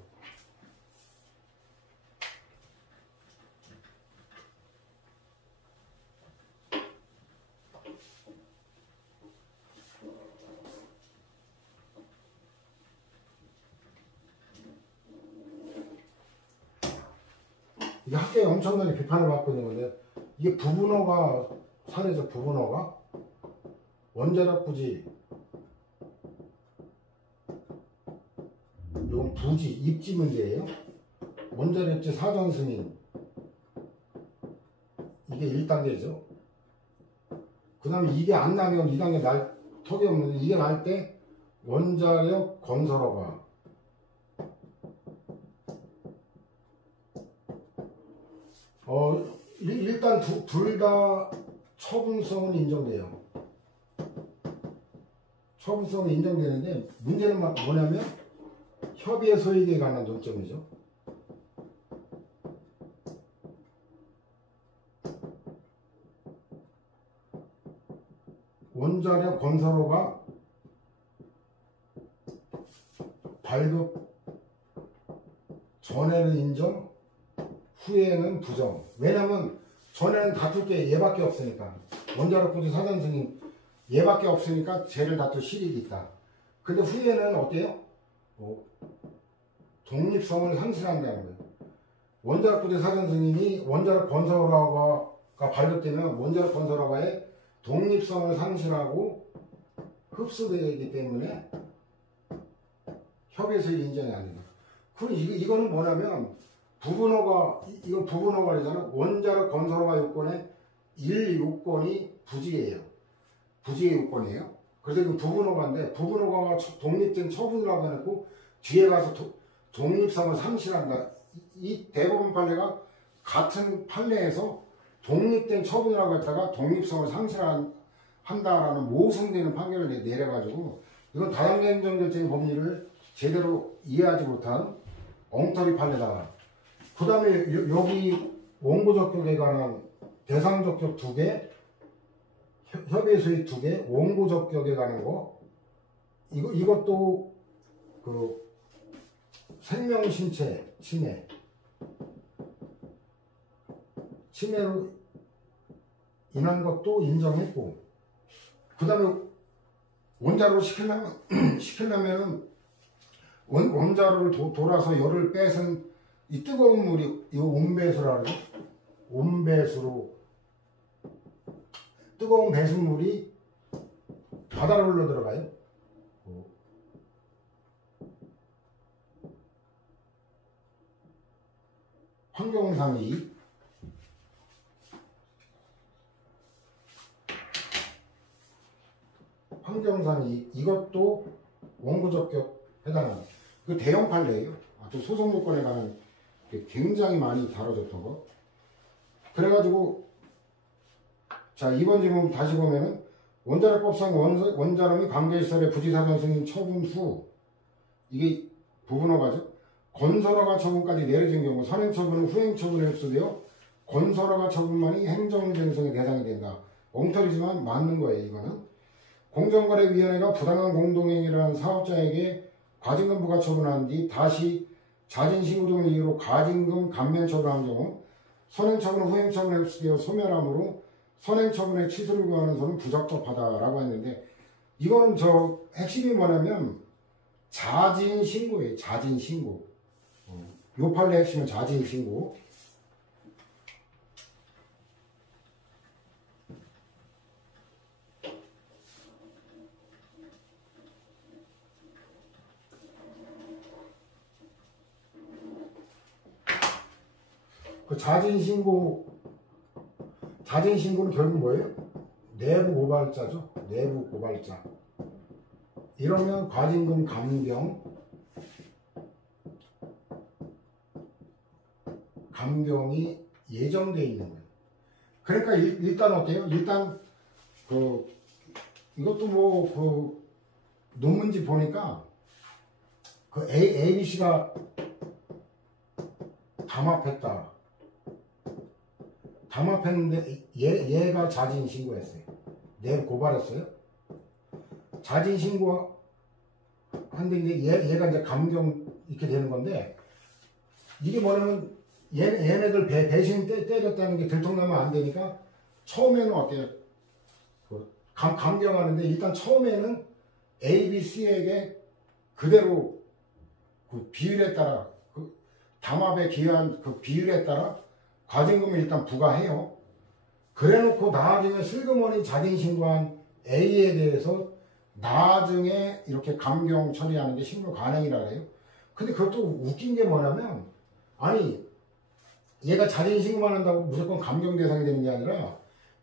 이게 학계에 엄청나게 비판을 받고 있는 건데, 이게 부분어가 사례죠. 부분어가 원자력 부지, 이건 부지, 입지 문제예요. 원자력 입지 사전 승인, 이게 1단계죠. 그 다음에 이게 안 나면 2단계 날 턱이 없는데, 이게 날 때 원자력 건설허가, 일단 둘 다 처분성은 인정돼요. 처분성은 인정되는데, 문제는 뭐냐면 협의의 소익에 관한 논점이죠. 원자력 건설호가 발급 전에는 인정, 후에는 부정. 왜냐면 전에는 다툴 게 얘밖에 없으니까. 원자력 부지 사전 승인 얘밖에 없으니까 쟤를 다툴 실익이 있다. 근데 후에는 어때요? 독립성을 상실한다는 거예요. 원자력 부지 사전 승인이 원자력 건설허가가 발급되면 원자력 건설허가의 독립성을 상실하고 흡수되기 때문에 협의에서 인정이 안 된다. 그럼 이거는 뭐냐면 이건 부분허가잖아. 원자력 건설허가 요건의 1요건이 부지예요. 부지의 요건이에요. 그래서 이건 부분허가인데, 부분허가가 독립된 처분이라고 해놓고 뒤에 가서 독립성을 상실한다. 이 대법원 판례가 같은 판례에서 독립된 처분이라고 했다가 독립성을 상실한다라는 모순되는 판결을 내려가지고, 이건 다양한 행정결정의 법리를 제대로 이해하지 못한 엉터리 판례다. 그 다음에 여기 원고적격에 관한 대상적격 2개, 협의의 소익 2개, 원고적격에 관한 거, 이것도 그 생명신체 침해로 인한 것도 인정했고, 그 다음에 원자로를 시키려면 원자로를 돌아서 열을 뺏은 이 뜨거운 물이, 이거 온배수라고, 온배수로 뜨거운 배수물이 바다로 흘러 들어가요. 환경상 이익, 환경상 이익, 이것도 원고적격 해당합니다. 그 대형 판례예요. 아주 소송 요건에 관한 굉장히 많이 다뤄졌던 거. 그래가지고 자, 이번 질문 다시 보면은 원자력법상 원자력이 관계시설의 부지사전 승인 처분 후 이게 부분허가죠. 건설허가 처분까지 내려진 경우 선행처분은 후행처분에 흡수되어 건설허가 처분만이 행정쟁성의 대상이 된다. 엉터리지만 맞는 거예요. 이거는 공정거래위원회가 부당한 공동행위를 한 사업자에게 과징금 부과 처분한 뒤 다시 자진신고 등을 이유로 과징금 감면 처분한 경우 선행처분은 후행처분에 흡수되어 소멸함으로 선행처분의 취소를 구하는 선은 부적법하다라고 했는데, 이거는 저 핵심이 뭐냐면 자진신고예요. 자진신고. 요 판례 핵심은 자진신고. 그 자진신고는 결국 뭐예요? 내부 고발자죠. 내부 고발자. 이러면 과징금 감경이 예정되어 있는 거예요. 그러니까 일단 어때요? 일단 이것도 논문지 보니까 ABC가 담합했는데 얘가 자진신고했어요. 내부 고발했어요. 자진신고 한데 이제 얘가 이제 감경 이렇게 되는 건데, 이게 뭐냐면 얘네들 배신 때렸다는 게 들통나면 안 되니까 처음에는 어때요? 감경하는데 일단 처음에는 A, B, C에게 그대로 그 비율에 따라 담합에 기여한 그 비율에 따라 과징금을 일단 부과해요. 그래놓고 나중에 슬그머니 자진신고한 A에 대해서 나중에 이렇게 감경 처리하는 게 신고 관행이라 그래요. 근데 그것도 웃긴 게 뭐냐면, 아니 얘가 자진신고만 한다고 무조건 감경 대상이 되는 게 아니라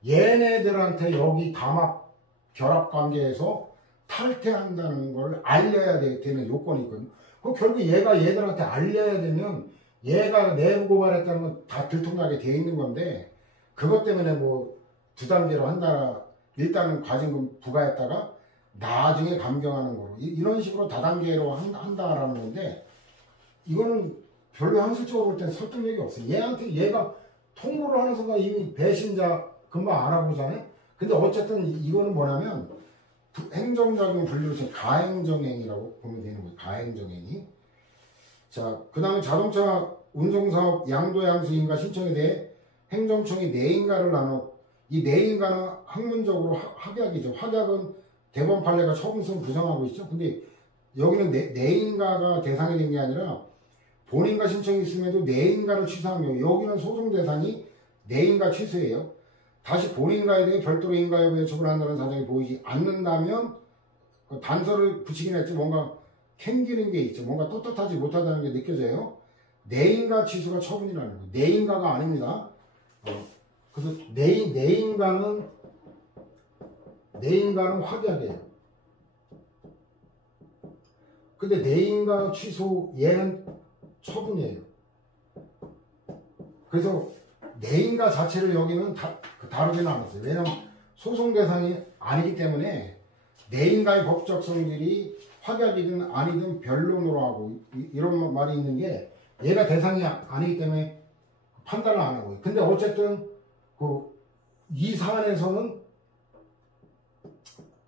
얘네들한테 여기 담합 결합 관계에서 탈퇴한다는 걸 알려야 되는 요건이 있거든요. 그 결국 얘가 얘들한테 알려야 되면 얘가 내부 고발했다는 건 다 들통나게 돼 있는 건데, 그것 때문에 뭐 두 단계로 한다, 일단은 과징금 부과했다가 나중에 감경하는 거로 이런 식으로 다단계로 한다라는 건데, 이거는 별로 현실적으로 볼 땐 설득력이 없어요. 얘가 통보를 하는 순간 이미 배신자 금방 알아보잖아요. 근데 어쨌든 이거는 뭐냐면 행정작용 분류로 지금 가행정행위라고 보면 되는 거예요. 가행정행위. 자, 그 다음에 자동차 운송사업 양도양수 인가 신청에 대해 행정청이 내인가를 나눠, 이 내인가는 학문적으로 확약이죠. 확약은 대법원 판례가 처분성 부정하고 있죠. 근데 여기는 내인가가 대상이 된 게 아니라 본인가 신청이 있음에도 내인가를 취소한 경우, 여기는 소송 대상이 내인가 취소예요. 다시 본인가에 대해 별도로 인가 여부에 처분한다는 사정이 보이지 않는다면 단서를 붙이긴 했지 뭔가 캥기는 게 있죠. 뭔가 떳떳하지 못하다는 게 느껴져요. 내인가 취소가 처분이라는 거예요. 내인가가 아닙니다. 그래서 내인가는 확약이에요. 근데 내인가 취소 얘는 처분이에요. 그래서 내인가 자체를 여기는 다루지는 않았어요. 왜냐하면 소송 대상이 아니기 때문에 내인가의 법적 성질이 확약이든 아니든 변론으로 하고 이런 말이 있는 게, 얘가 대상이 아니기 때문에 판단을 안 하고. 근데 어쨌든 이 사안에서는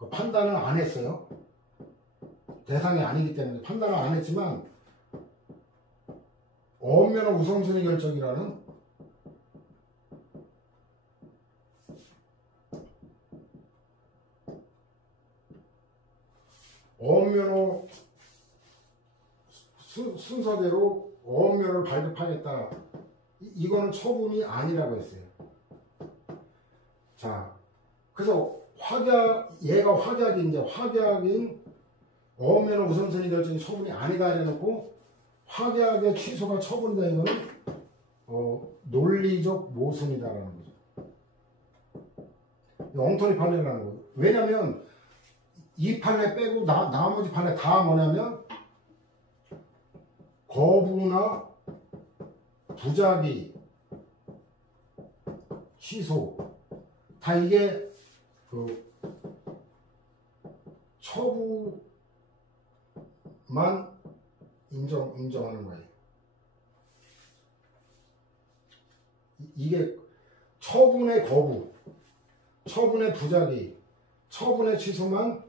판단을 안 했어요. 대상이 아니기 때문에 판단을 안 했지만 엄연한 우선순위 결정이라는 엄연호 순서대로 엄연을 발급하겠다. 이거는 처분이 아니라고 했어요. 자, 그래서 얘가 확약인 엄연호 우선순위 결정이 처분이 아니다 해놓고 확약의 취소가 처분된 거는 논리적 모순이다라는 거죠. 엉터리 판례라는 거예요. 왜냐면 이 판례 빼고 나머지 판례 다 뭐냐면 거부나 부작위, 취소 다 이게 그 처부만 인정하는 거예요. 이게 처분의 거부, 처분의 부작위, 처분의 취소만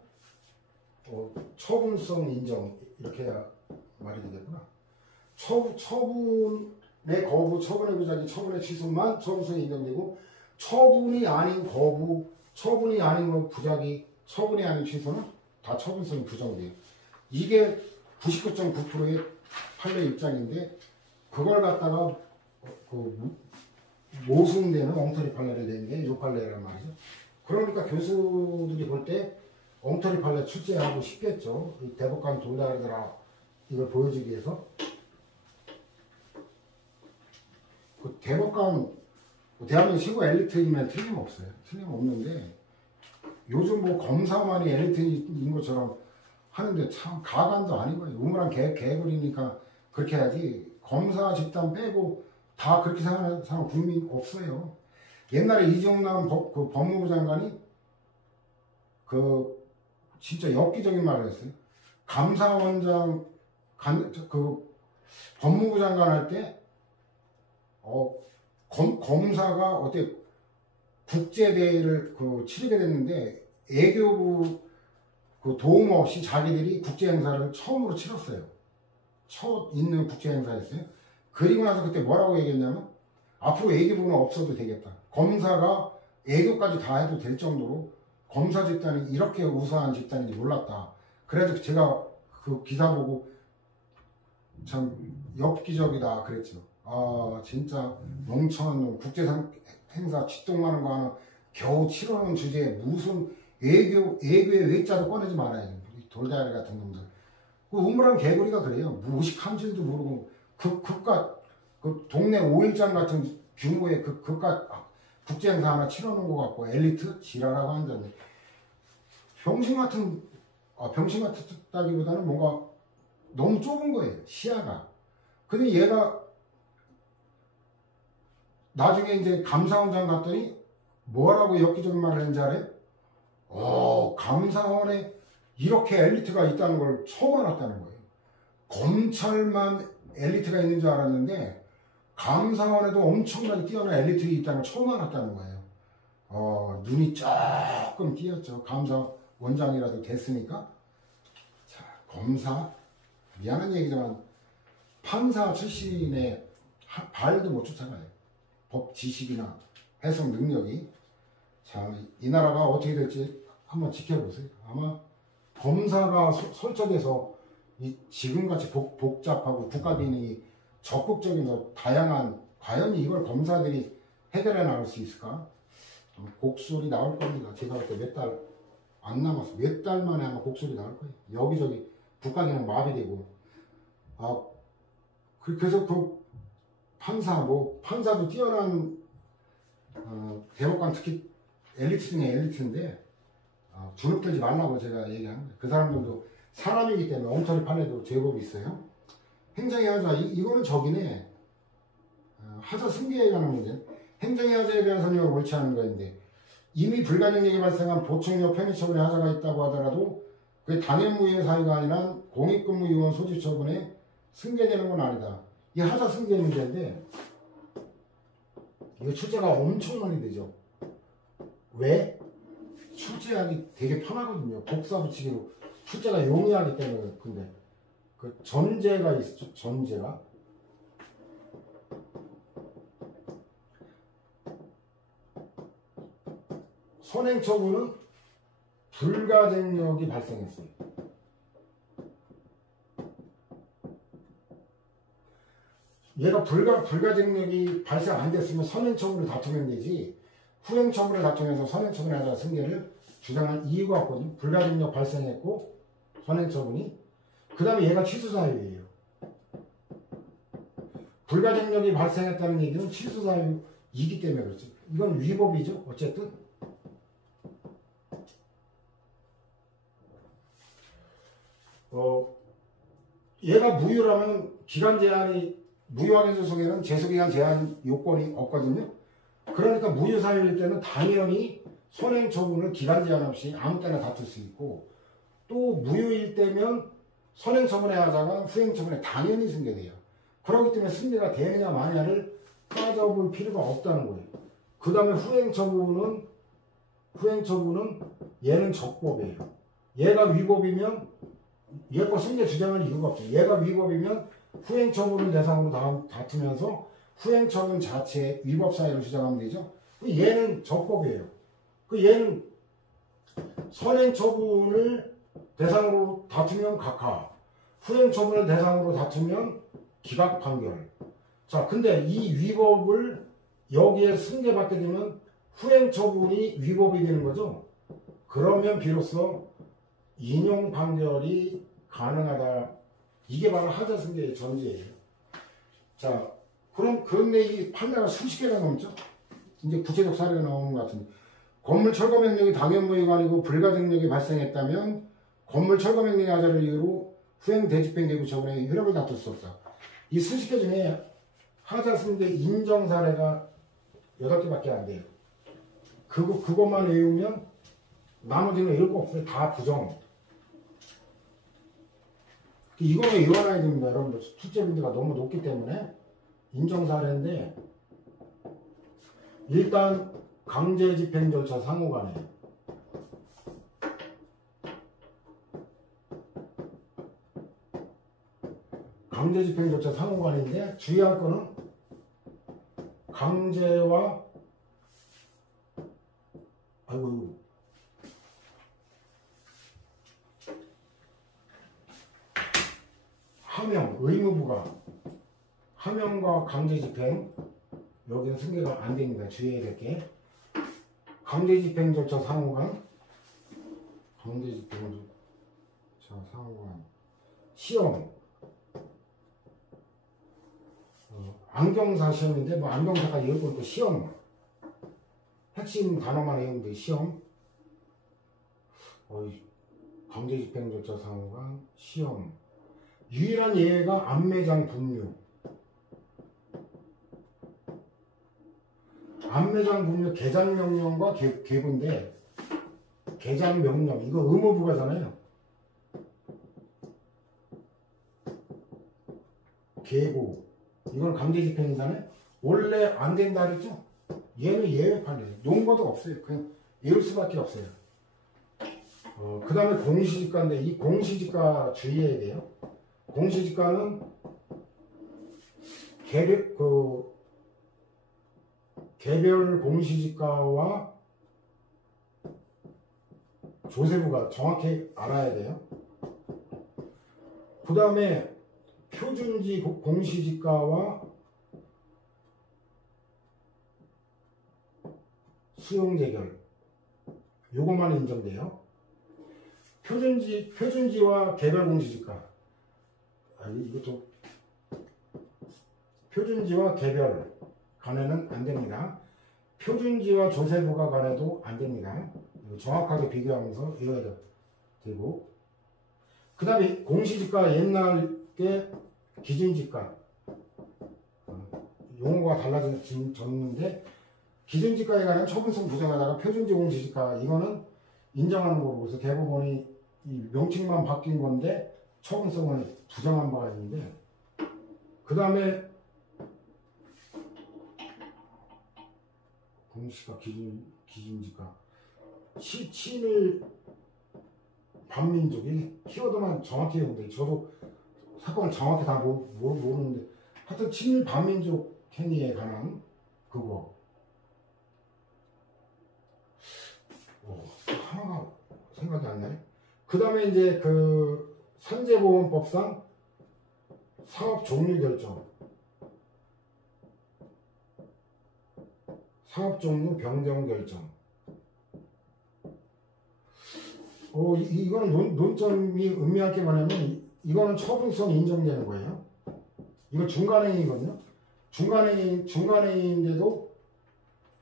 처분성 인정 이렇게 해야 말이 되겠구나. 처분의 거부, 처분의 부작위, 처분의 취소만 처분성이 인정되고 처분이 아닌 거부, 처분이 아닌 부작위, 처분이 아닌 취소는 다 처분성이 부정돼요. 이게 99.9%의 판례 입장인데 그걸 갖다가 모순되는 엉터리 판례를 내는 게 이 판례란 말이죠. 그러니까 교수들이 볼 때 엉터리 판례 출제하고 싶겠죠. 이 대법관 돌다리더라 이걸 보여주기 위해서. 그 대법관 대한민국 최고 엘리트이면 틀림없어요. 틀림없는데 요즘 뭐 검사만이 엘리트인 것처럼 하는데 참 가관도 아닌 거예요. 우물한 개구리니까 그렇게 해야지. 검사 집단 빼고 다 그렇게 생각하는 사람 국민 없어요. 옛날에 이정남 법무부 장관이 진짜 엽기적인 말을 했어요. 감사원장 법무부 장관 할 때 검사가 어때 국제대회를 치르게 됐는데 애교부 도움 없이 자기들이 국제행사를 처음으로 치렀어요. 첫 있는 국제행사였어요. 그리고 나서 그때 뭐라고 얘기했냐면 앞으로 애교부는 없어도 되겠다. 검사가 애교까지 다 해도 될 정도로 검사 집단이 이렇게 우수한 집단인지 몰랐다. 그래서 제가 그 기사 보고 참 엽기적이다 그랬죠. 아 진짜 멍청한 놈. 국제행사 쥐똥 많은 거 하나 겨우 치러놓은 주제에 무슨 애교의 외자도 꺼내지 말아요. 돌다리 같은 놈들. 그 우물한 개구리가 그래요. 무식한 줄도 모르고 그깟 동네 5일장 같은 규모의 그깟 국제행사 하나 치러놓은 거 같고 엘리트 지랄하고 앉았네. 병신 같다기보다는 뭔가 너무 좁은 거예요. 시야가. 근데 얘가 나중에 이제 감사원장 갔더니 뭐라고 엽기적인 말을 했는지 알아요? 감사원에 이렇게 엘리트가 있다는 걸 처음 알았다는 거예요. 검찰만 엘리트가 있는 줄 알았는데 감사원에도 엄청나게 뛰어난 엘리트가 있다는 걸 처음 알았다는 거예요. 눈이 조금 띄었죠. 감사원장이라도 됐으니까. 자, 검사 미안한 얘기지만 판사 출신의 발도 못 쫓아가요. 법 지식이나 해석 능력이. 자, 이 나라가 어떻게 될지 한번 지켜보세요. 아마 검사가 설정돼서 지금같이 복잡하고 국가기능이 적극적인 다양한 과연 이걸 검사들이 해결해 나갈 수 있을까? 곡소리 나올 겁니다. 제가 볼 때 몇 달 안 남았어. 몇 달 만에 아마 곡소리 나올 거예요. 여기저기 국가기능 마비되고. 그래서 판사도 뛰어난 대법관 특히 엘리트 중에 엘리트인데 주눅들지 말라고 제가 얘기하는 거예요. 그 사람들도 사람이기 때문에 엉터리 판례도 제법 있어요. 행정의 하자 이거는 저기네. 하자 승계에 관한 문제. 행정의 하자에 대한 설명을 옳지 않은 거인데 이미 불가능력이 발생한 보충력 편의처분의 하자가 있다고 하더라도 그게 당연무효의 사유가 아니라 공익근무요원 소집처분에 승계되는 건 아니다. 이 하자 승계 문제인데 이거 출제가 엄청 많이 되죠. 왜? 출제하기 되게 편하거든요. 복사 붙이기로 출제가 용이하기 때문에. 근데 그 전제가 있죠. 전제가 선행처분은 불가증력이 발생했어요. 얘가 불가증력이 발생 안 됐으면 선행처분을 다투면 되지 후행처분을 다투면서 선행처분에 하자 승계를 주장한 이유가 없거든요. 불가증력 발생했고 선행처분이 그 다음에 얘가 취소사유예요. 불가항력이 발생했다는 얘기는 취소사유이기 때문에 그렇죠. 이건 위법이죠. 어쨌든. 얘가 무효라면 기간 제한이 무효하게 소송에는 제소기간 제한 요건이 없거든요. 그러니까 무효사유일 때는 당연히 선행처분을 기간 제한 없이 아무 때나 다툴 수 있고, 또 무효일 때면 선행처분의 하자가 후행처분에 당연히 승계돼요. 그렇기 때문에 승계가 되느냐 마냐를 따져볼 필요가 없다는 거예요. 그 다음에 후행처분은 얘는 적법이에요. 얘가 위법이면 얘 거 승계 주장할 이유가 없죠. 얘가 위법이면 후행처분을 대상으로 다투면서 후행처분 자체의 위법 사유를 주장하면 되죠. 얘는 적법이에요. 얘는 선행처분을 대상으로 다투면 각하, 후행처분을 대상으로 다투면 기각 판결. 자, 근데 이 위법을 여기에 승계받게 되면 후행처분이 위법이 되는 거죠. 그러면 비로소 인용 판결이 가능하다. 이게 바로 하자승계의 전제예요. 자, 그런데 이 판례가 수십 개가 넘죠. 이제 구체적 사례가 나오는 것 같은데, 건물 철거 명령이 당연무효가 아니고 불가증력이 발생했다면 건물 철거 명령의 하자를 이유로 후행 대집행 계구 처분의 효력을 다툴 수 없다. 이 수십 개 중에 하자승계 인정 사례가 8개밖에 안 돼요. 그것만 외우면 나머지는 외울 거 없어요. 다 부정. 이거는 외워놔야 됩니다. 여러분들 출제 빈도가 너무 높기 때문에. 인정 사례인데, 일단 강제 집행 절차 상호간에 강제 집행 절차 상호간인데, 주의할 거는 강제와 하명, 의무부가 하명과 강제 집행, 여기는 승계가 안 됩니다. 주의해야 될 게, 강제 집행 절차 상호간, 강제 집행 절차 상호간, 시험, 안경사 시험인데, 뭐 안경사가 읽고 있고, 시험, 핵심 단어만 외우면 돼. 시험, 강제 집행 절차 상호간, 시험. 유일한 예외가 안매장 분류. 안매장 분류 개장 명령과 계부인데, 개장 명령 이거 의무부가잖아요. 계부 이건 강제 집행이잖아요. 원래 안 된다 그랬죠. 얘는 예외 판례. 논거도 없어요. 그냥 외울 수밖에 없어요. 그 다음에 공시지가인데, 이 공시지가 주의해야 돼요. 공시지가는 개별 공시지가와 조세부가 정확히 알아야 돼요. 그 다음에 표준지 공시지가와 수용재결 요것만 인정돼요. 표준지와 개별 공시지가, 이것도 표준지와 개별 간에는 안 됩니다. 표준지와 조세부가 간에도 안 됩니다. 정확하게 비교하면서 외워야 되고, 그 다음에 공시지가 옛날 게 기준지가, 용어가 달라졌는데, 기준지가에 관한 처분성 부정하다가 표준지 공시지가, 이거는 인정하는 거고, 그래서 대법원이 이 명칭만 바뀐 건데 처분성은 부정한 바가 있는데, 그 다음에 공시가 기준지가 친일 반민족이 키워드만 정확히 해본데, 저도 사건을 정확히 다 모르는데, 하여튼 친일 반민족 행위에 관한 그거 하나가 생각이 안 나네. 그 다음에 이제 그 산재보험법상 사업 종류 결정, 사업 종류 변경 결정. 이거는 논점이 의미할 게 뭐냐면, 이거는 처분성 인정되는 거예요. 이거 중간행위거든요. 중간에인데도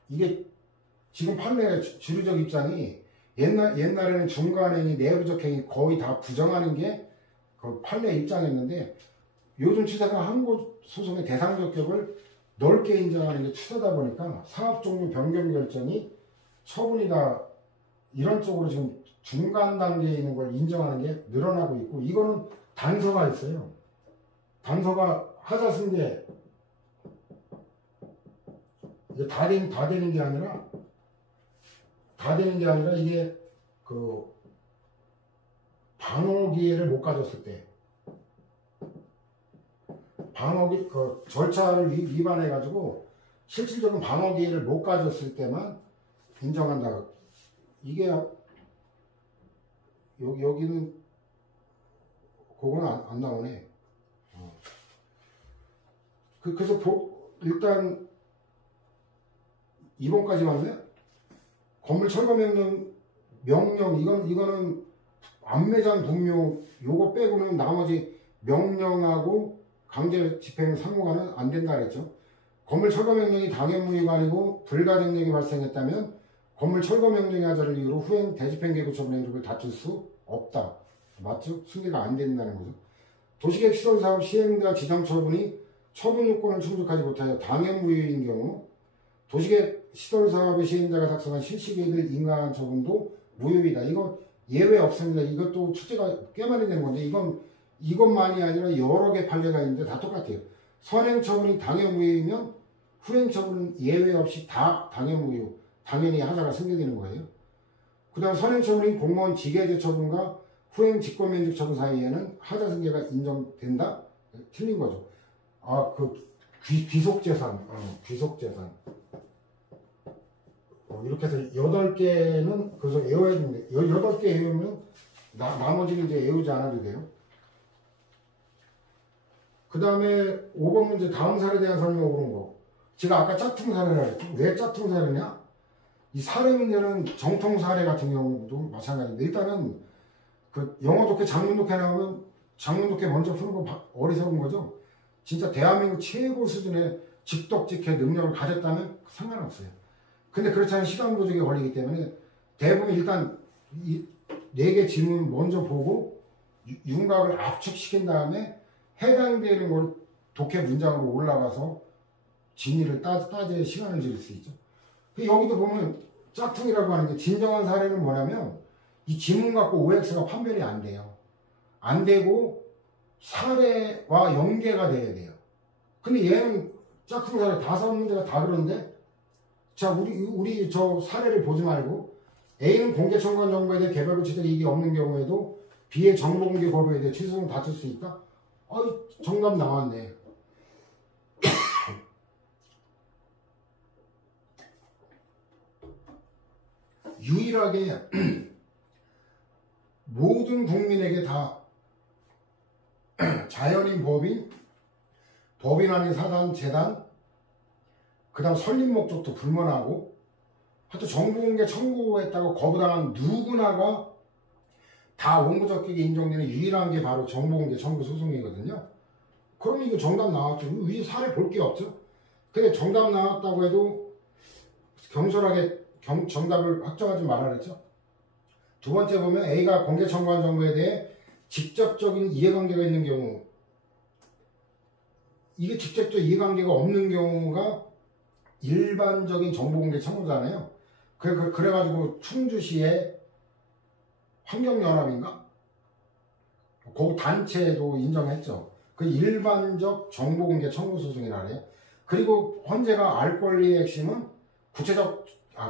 이게 지금 판례 주류적 입장이 옛날에는 중간행위, 내부적 행위 거의 다 부정하는 게 그 판례 입장이었는데 요즘 추세가 항고 소송의 대상적 격을 넓게 인정하는 게 추세다 보니까 사업 종류 변경 결정이 처분이다 이런 쪽으로 지금 중간 단계에 있는 걸 인정하는 게 늘어나고 있고 이거는 단서가 있어요. 단서가 하자 승계 이게 다 되는 게 아니라 이게 그 방어 기회를 못 가졌을 때 그 절차를 위반해 가지고 실질적인 방어 기회를 못 가졌을 때만 인정한다. 이게 여기는 그건 안 나오네. 그래서 일단 2번까지 왔네. 건물 철거 명령 이거는 안매장 동료 요거 빼고는 나머지 명령하고 강제 집행 상호가는 안 된다 그랬죠. 건물 철거 명령이 당해무위반이고 불가정력이 발생했다면 건물 철거 명령의 하자를 이유로 후행 대집행 계획 처분의 이름을 다툴 수 없다. 맞죠? 승계가 안 된다는 거죠. 도시계획 시설사업 시행자 지정 처분이 처분 요건을 충족하지 못하여 당해무위인 경우 도시계획 시설사업의 시행자가 작성한 실시계획을 인가한 처분도 무효이다. 이거 예외 없습니다. 이것도 출제가 꽤 많이 되는 건데 이것만이 아니라 여러 개 판례가 있는데 다 똑같아요. 선행처분이 당해무효이면 후행처분은 예외 없이 다 당해무효. 당연히 하자가 승계되는 거예요. 그 다음 선행처분인 공무원 직외제 처분과 후행 직권면직 처분 사이에는 하자 승계가 인정된다? 틀린 거죠. 귀속재산. 귀속재산. 이렇게 해서 8개는 그래서 외워야 되는데 8개 외우면 나머지는 이제 외우지 않아도 돼요. 그 다음에 5번 문제 다음 사례에 대한 설명 옳은 거. 제가 아까 짝퉁 사례라 했죠. 왜 짝퉁 사례냐? 이 사례 문제는 정통 사례 같은 경우도 마찬가지인데 일단은 그 영어 독해 장문 독해 나오면 장문 독해 먼저 푸는 거 어리석은 거죠. 진짜 대한민국 최고 수준의 직독직해 능력을 가졌다면 상관없어요. 근데 그렇지 않은 시간 부족에 걸리기 때문에 대부분 일단 이 4개 질문 먼저 보고 윤곽을 압축시킨 다음에 해당되는 걸 독해 문장으로 올라가서 진위를 따질 시간을 들일 수 있죠. 여기도 보면 짝퉁이라고 하는 게 진정한 사례는 뭐냐면 이 지문 갖고 OX가 판별이 안 돼요. 안 되고 사례와 연계가 돼야 돼요. 근데 얘는 짝퉁 사례 5문제가 다 그런데 자, 우리 저 사례를 보지 말고 A는 공개 청구한 정보에 대해 개별 구체적 이익이 없는 경우에도 B의 정보 공개 거부에 대해 취소는 다툴 수 있다? 정답 나왔네. 유일하게 모든 국민에게 다 자연인 법인 아닌 사단, 재단, 그 다음 설립 목적도 불문하고 하여튼 정보공개 청구했다고 거부당한 누구나가 다 원고적격이 인정되는 유일한 게 바로 정보공개 청구 소송이거든요. 그러면 이거 정답 나왔죠. 위에 사례 볼 게 없죠. 근데 정답 나왔다고 해도 경솔하게 정답을 확정하지 말아야 했죠. 두 번째 보면 A가 공개 청구한 정보에 대해 직접적인 이해관계가 있는 경우 이게 직접적 이해관계가 없는 경우가 일반적인 정보공개 청구잖아요. 그래가지고 충주시의 환경연합인가? 그 단체도 인정했죠. 그 일반적 정보공개 청구 소송이라 그래요. 그리고 헌재가 알 권리의 핵심은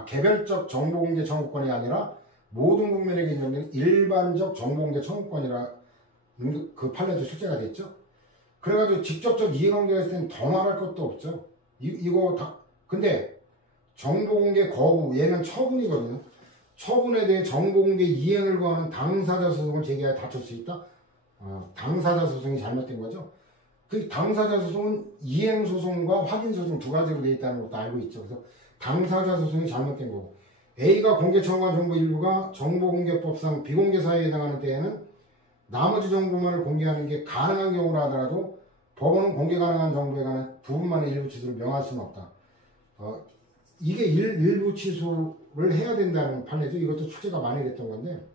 개별적 정보공개 청구권이 아니라 모든 국민에게 인정되는 일반적 정보공개 청구권이라 그 판례도 출제가 됐죠. 그래가지고 직접적 이해관계가 있을 때는 더 말할 것도 없죠. 이거 다 근데 정보공개 거부 얘는 처분이거든요. 처분에 대해 정보공개 이행을 구하는 당사자 소송을 제기하여 다툴 수 있다. 당사자 소송이 잘못된 거죠. 그 당사자 소송은 이행 소송과 확인 소송 두 가지로 되어 있다는 것도 알고 있죠. 그래서 당사자 소송이 잘못된 거고 A가 공개 청구한 정보 일부가 정보공개법상 비공개 사유에 해당하는 때에는 나머지 정보만을 공개하는 게 가능한 경우라 하더라도 법원은 공개 가능한 정보에 관한 부분만의 일부 취소를 명할 수는 없다. 이게 일부 취소를 해야 된다는 판례죠. 이것도 출제가 많이 됐던 건데,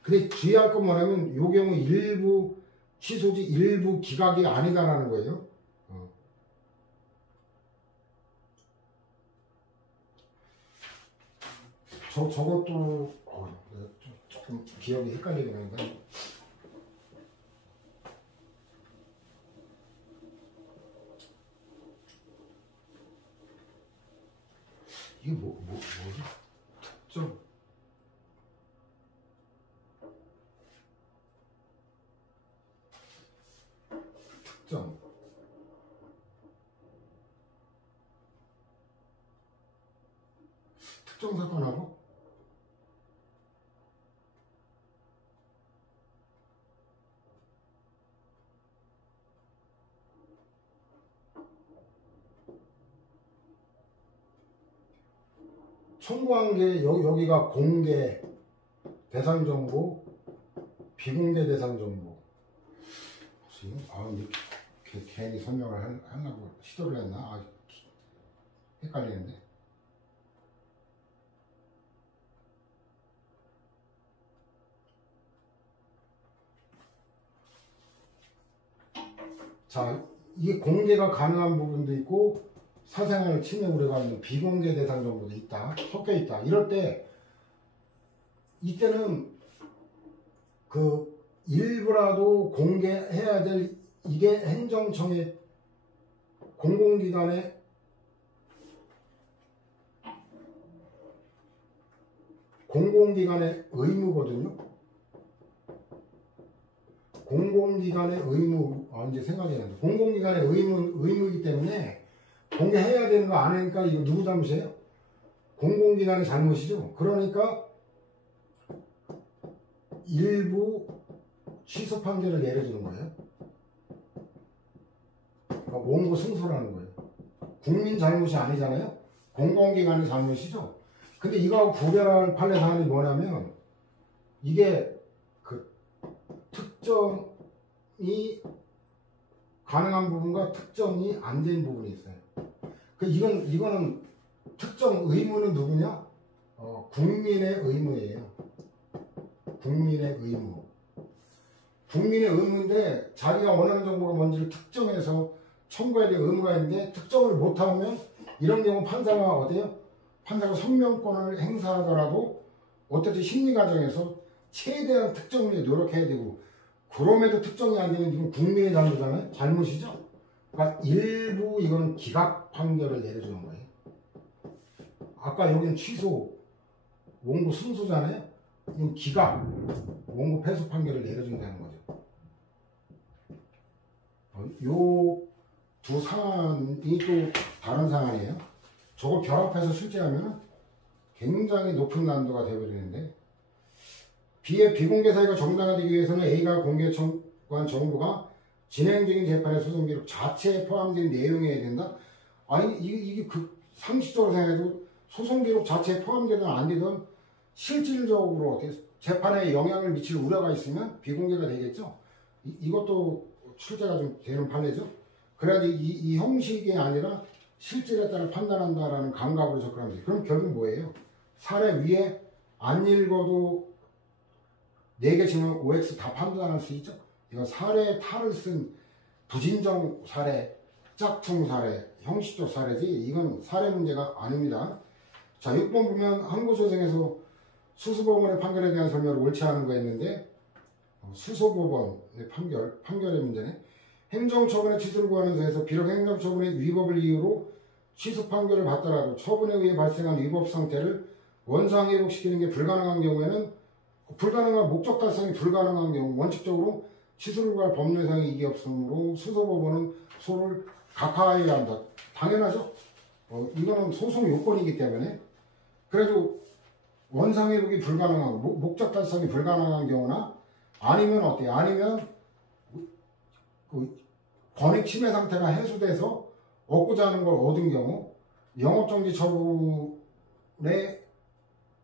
근데 주의할 건 뭐냐면 요 경우 일부 취소지 일부 기각이 아니다라는 거예요. 저것도 조금 기억이 헷갈리긴 하는데, 이게 뭐지? 특정. 특정 사건하고 청구한 게 여기가 공개 대상 정보, 비공개 대상 정보. 이렇게 괜히 설명을 하려고 시도를 했나? 헷갈리는데. 자, 이게 공개가 가능한 부분도 있고 사생활 침해 우려가 있는 비공개 대상 정보도 있다, 섞여 있다. 이럴 때 이때는 그 일부라도 공개해야 될, 이게 행정청의 공공기관의 의무거든요. 공공기관의 의무, 이제 생각이 나는데, 공공기관의 의무이기 때문에 공개해야 되는 거 안 하니까 이거 누구 잘못이에요? 공공기관의 잘못이죠. 그러니까 일부 취소 판결을 내려주는 거예요. 그러니까 원고 승소라는 거예요. 국민 잘못이 아니잖아요. 공공기관의 잘못이죠. 근데 이거하고 구별할 판례 사안이 뭐냐면, 이게 그 특정이 가능한 부분과 특정이 안 된 부분이 있어요. 이거는 특정 의무는 누구냐? 국민의 의무예요. 국민의 의무. 국민의 의무인데 자기가 원하는 정보가 뭔지를 특정해서 청구해야 될 의무가 있는데 특정을 못하면 이런 경우 판사가 어때요? 판사가 성명권을 행사하더라도 어떻게 심리 과정에서 최대한 특정을 위해 노력해야 되고, 그럼에도 특정이 안 되면 이건 국민의 잘못이잖아요. 잘못이죠. 그러니까 일부 이건 기각 판결을 내려주는 거예요. 아까 여기는 취소, 원고 승소잖아요. 이건 기각, 원고 패소 판결을 내려준다는 거죠. 요 두 사안이 또 다른 사안이에요. 저걸 결합해서 출제하면 굉장히 높은 난도가 되어버리는데, B의 비공개 사유가 정당화되기 위해서는 A가 공개 청구한 정보가 진행적인 재판의 소송 기록 자체에 포함된 내용이어야 된다. 아니 이게 그 상식적으로 생각해도 소송 기록 자체에 포함되든 안 되든 실질적으로 어떻게 재판에 영향을 미칠 우려가 있으면 비공개가 되겠죠. 이것도 출제가 좀 되는 판례죠. 그래야지 이 형식이 아니라 실질에 따라 판단한다라는 감각으로 접근하면 돼요. 그럼 결국 뭐예요? 사례 위에 안 읽어도 4개 치면 OX 다 판단할 수 있죠. 이건 사례의 탈을 쓴 부진정 사례, 짝퉁 사례, 형식적 사례지 이건 사례 문제가 아닙니다. 자, 6번 보면 항고소송에서 수수법원의 판결에 대한 설명을 옳지 않은 거 있는데, 수소법원의 판결의 문제네. 행정처분의 취소를 구하는 데에서 비록 행정처분의 위법을 이유로 취소 판결을 받더라도 처분에 의해 발생한 위법 상태를 원상회복시키는 게 불가능한 경우에는, 불가능한 목적 달성이 불가능한 경우 원칙적으로 취소를 구할 법률상의 이익이 없으므로 수소법원은 소를 각하해야 한다. 당연하죠. 이거는 소송 요건이기 때문에. 그래도 원상회복이 불가능하고 목적 달성이 불가능한 경우나, 아니면 어때요? 아니면 그 권익 침해 상태가 해소돼서 얻고자 하는 걸 얻은 경우, 영업정지 처분의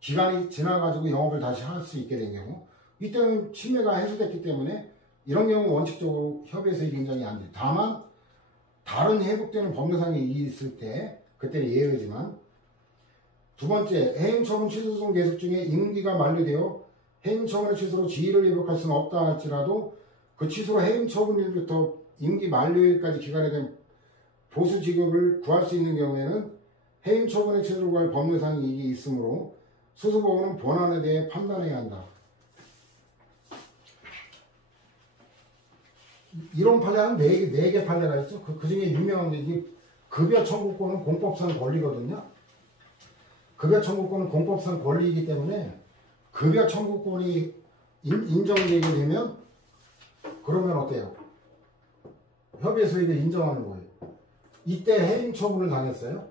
기간이 지나가지고 영업을 다시 할 수 있게 된 경우, 이때는 침해가 해소됐기 때문에 이런 경우 원칙적으로 협의소의 인정이 안 돼요. 다만 다른 회복되는 법률상의 이익이 있을 때 그때는 예외지만, 두 번째, 해임처분 취소소송 계속 중에 임기가 만료되어 해임처분의 취소로 지위를 회복할 수는 없다 할지라도 그 취소로 해임처분일부터 임기 만료일까지 기간에 대한 보수 지급을 구할 수 있는 경우에는 해임처분의 취소를 구할 법률상 이익이 있으므로 수수법원은 본안에 대해 판단해야 한다. 이런 판례는 4개 판례가 있죠. 그 중에 유명한 게 급여 청구권은 공법상 권리거든요. 급여 청구권은 공법상 권리이기 때문에 급여 청구권이 인정되게 되면 그러면 어때요? 협의의 소익을 인정하는 거예요. 이때 해임 처분을 당했어요.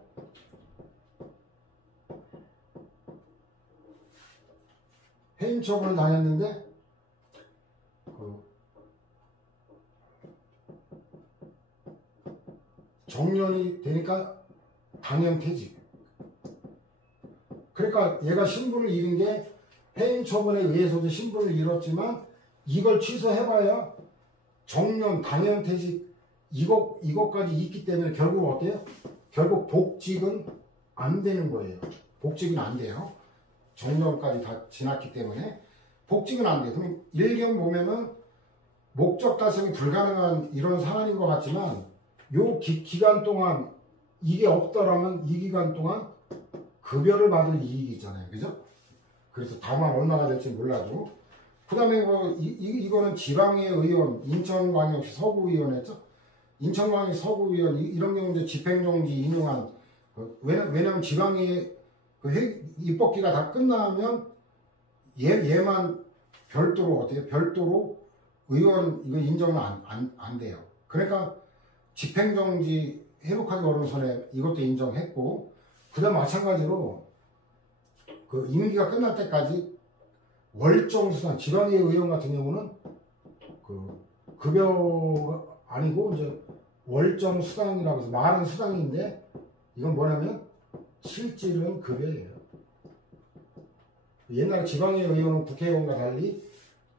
해임 처분을 당했는데 정년이 되니까 당연퇴직. 그러니까 얘가 신분을 잃은 게 해임 처분에 의해서도 신분을 잃었지만 이걸 취소해봐야 정년, 당연퇴직 이것까지 있기 때문에 결국 어때요? 결국 복직은 안 되는 거예요. 복직은 안 돼요. 정년까지 다 지났기 때문에 복직은 안 돼요. 그럼 일견 보면은 목적 달성이 불가능한 이런 상황인 것 같지만 요 기간 동안 이게 없더라면 이 기간 동안 급여를 받을 이익이 있잖아요. 그죠? 그래서 다만 얼마가 될지 몰라도. 그 다음에 이거는 지방의 의원, 인천광역시 서구의원했죠? 인천광역시 서구의원, 이런 경우인데 집행정지 인용한, 왜냐면 지방의 입법기가 다 끝나면 얘만 별도로 어때요? 별도로 의원 이거 인정은 안 돼요. 그러니까 집행정지 회복하기 어려운 손해 이것도 인정했고, 그 다음 마찬가지로 그 임기가 끝날 때까지 월정수당, 지방의 의원 같은 경우는 그 급여 아니고 이제 월정수당이라고 해서 말은 수당인데 이건 뭐냐면 실질은 급여예요. 옛날에 지방의 의원은 국회의원과 달리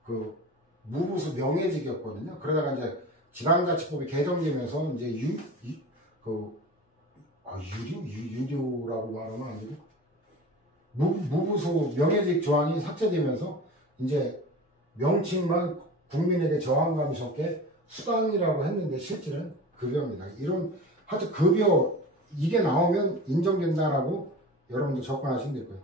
그 무부수 명예직이었거든요. 그러다가 이제 지방자치법이 개정되면서 이제 유료라고 말하면 안 되고 무부수 명예직 조항이 삭제되면서 이제 명칭만 국민에게 저항감이 적게 수당이라고 했는데 실질은 급여입니다. 이런 하여튼 급여 이게 나오면 인정된다라고 여러분들 접근하시면 될 거예요.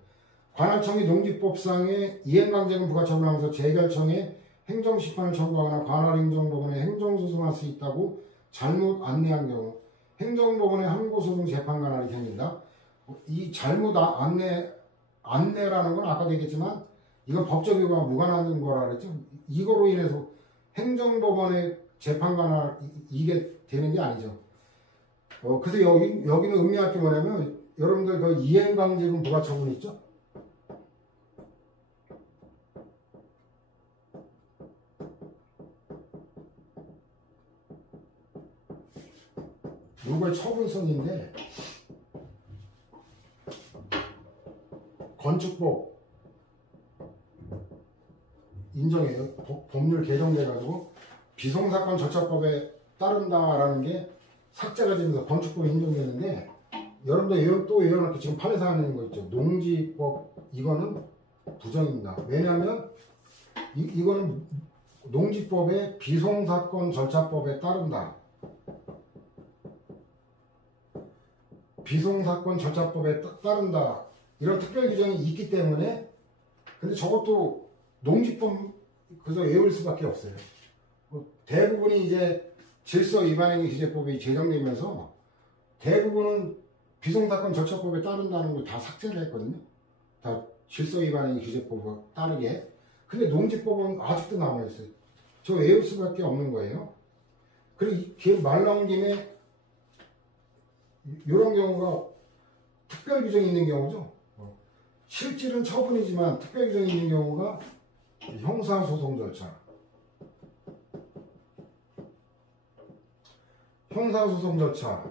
관할청이 농지법상의 이행강제금 부과처분하면서 재결청에 행정심판을 청구하거나 관할행정법원에 행정소송할 수 있다고 잘못 안내한 경우 행정법원에 항고소송 재판관할이 생긴다. 이 잘못 안내라는 건 아까도 얘기했지만 이건 법적 이유와 무관한 거라 그랬죠. 이거로 인해서 행정법원의 재판관할 이게 되는 게 아니죠. 그래서 여기는 의미할 게 뭐냐면 여러분들 그 이행강제금 부과처분 있죠. 이거의 처분성인데 건축법 인정해요. 법률 개정돼가지고 비송사건 절차법에 따른다라는 게 삭제가 되면서 건축법이 인정되는데 여러분들 또 외워놓고 지금 판에서 하는 거 있죠. 농지법 이거는 부정입니다. 왜냐하면 이거는 농지법의 비송사건 절차법에 따른다. 비송사건 절차법에 따른다. 이런 특별 규정이 있기 때문에 근데 저것도 농지법 그래서 외울 수밖에 없어요. 대부분이 이제 질서위반행위규제법이 제정되면서 대부분은 비송사건 절차법에 따른다는 걸 다 삭제를 했거든요. 다 질서위반행위규제법에 따르게. 근데 농지법은 아직도 남아있어요. 저 외울 수밖에 없는 거예요. 그리고 말 나온 김에 이런 경우가 특별 규정이 있는 경우죠. 실질은 처분이지만 특별 규정이 있는 경우가 형사소송 절차. 형사소송 절차.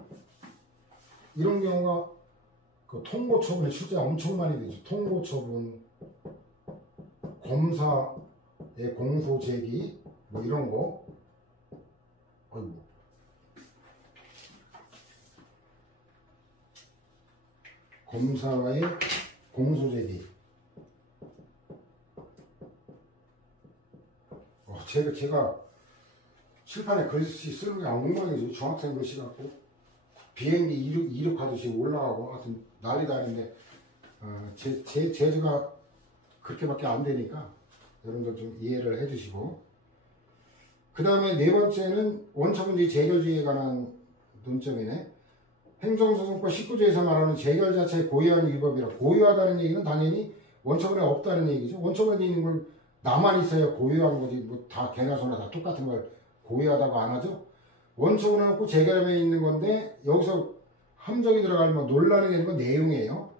이런 경우가 그 통고처분에 출제 엄청 많이 되죠. 통고처분, 검사의 공소 제기, 뭐 이런 거. 어이구. 검사의 공소제기. 제가 칠판에 글씨 쓰는 게 엉망이죠. 중학생 글씨 같고 비행기 이륙하듯이 올라가고 하여튼 난리도 아닌데 제 제주가 그렇게밖에 안 되니까 여러분들 좀 이해를 해주시고, 그 다음에 네 번째는 원처분지 재결주의에 관한 논점이네. 행정소송법 19조에서 말하는 재결 자체의 고유한 위법이라. 고유하다는 얘기는 당연히 원처분에 없다는 얘기죠. 원처분에 있는 걸 나만 있어야 고유한 거지, 뭐 다 개나 소나 다 똑같은 걸 고유하다고 안 하죠. 원처분해 놓고 재결함에 있는 건데 여기서 함정이 들어가면 논란이 되는 건 내용이에요.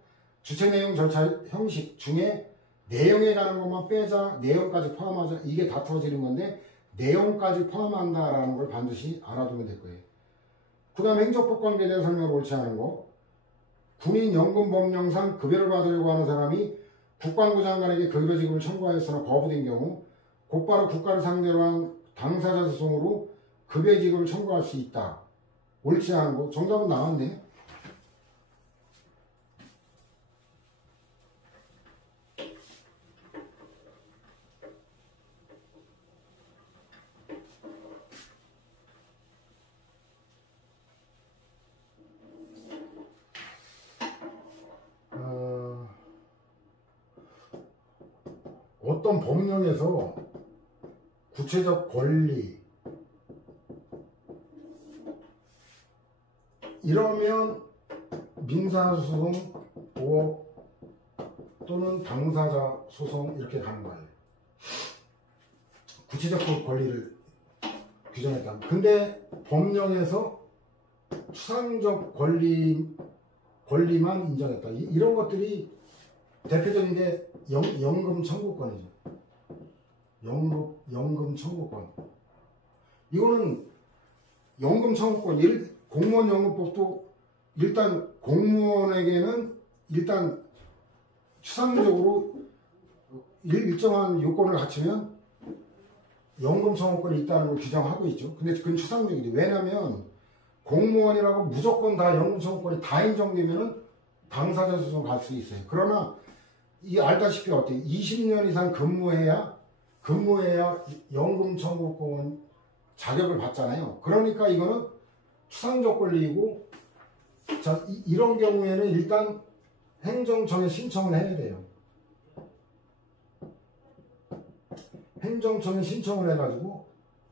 주체 내용 절차 형식 중에 내용에 관한 것만 빼자, 내용까지 포함하자, 이게 다투어지는 건데 내용까지 포함한다라는 걸 반드시 알아두면 될 거예요. 그 다음 행정법 관계에 대한 설명을 옳지 않은 거. 군인 연금 법령상 급여를 받으려고 하는 사람이 국방부 장관에게 급여 지급을 청구하였으나 거부된 경우 곧바로 국가를 상대로 한 당사자 소송으로 급여 지급을 청구할 수 있다. 옳지 않은 거. 정답은 나왔네. 어떤 법령에서 구체적 권리 이러면 민사소송 또는 당사자 소송 이렇게 가는 거예요. 구체적 권리를 규정했다. 근데 법령에서 추상적 권리만 인정했다. 이런 것들이 대표적인 게 연금 청구권이죠. 연금 청구권. 이거는 연금 청구권, 공무원 연금법도 일단 공무원에게는 일단 추상적으로 일정한 요건을 갖추면 연금 청구권이 있다는 걸 규정하고 있죠. 근데 그건 추상적이죠. 왜냐하면 공무원이라고 무조건 다 연금 청구권이 다 인정되면은 당사자 소송 갈 수 있어요. 그러나 이 알다시피 어때요? 20년 이상 근무해야 연금 청구권 자격을 받잖아요. 그러니까 이거는 추상적 권리이고, 자, 이런 경우에는 일단 행정청에 신청을 해야 돼요. 행정청에 신청을 해가지고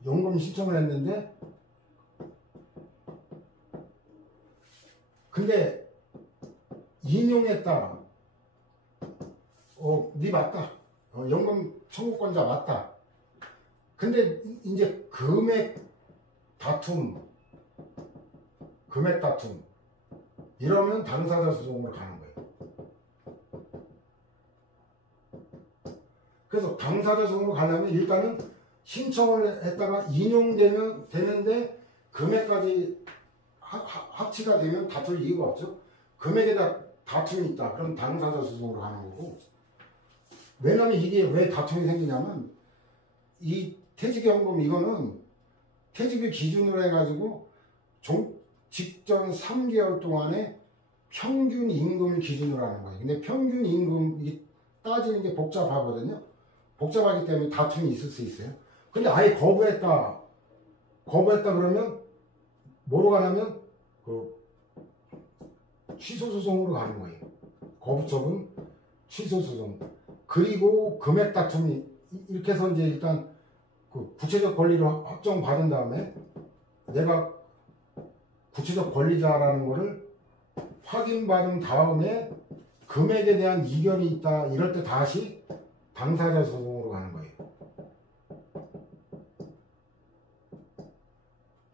연금 신청을 했는데, 근데 인용했다. 네 맞다. 연금 청구권자 맞다. 근데 이제 금액 다툼 이러면 당사자 소송으로 가는 거예요. 그래서 당사자 소송으로 가려면 일단은 신청을 했다가 인용되면 되는데 금액까지 합치가 되면 다툴 이유가 없죠. 금액에다 다툼이 있다. 그럼 당사자 소송으로 가는 거고. 왜냐면 이게 왜 다툼이 생기냐면 이 퇴직연금 이거는 퇴직을 기준으로 해가지고 직전 3개월 동안에 평균 임금을 기준으로 하는 거예요. 근데 평균 임금 따지는 게 복잡하거든요. 복잡하기 때문에 다툼이 있을 수 있어요. 근데 아예 거부했다 그러면 뭐로 가냐면 취소소송으로 가는 거예요. 거부처분, 취소소송. 그리고 금액 다툼이 이렇게 해서 이제 일단 구체적 권리를 확정받은 다음에 내가 구체적 권리자라는 거를 확인받은 다음에 금액에 대한 이견이 있다. 이럴 때 다시 당사자 소송으로 가는 거예요.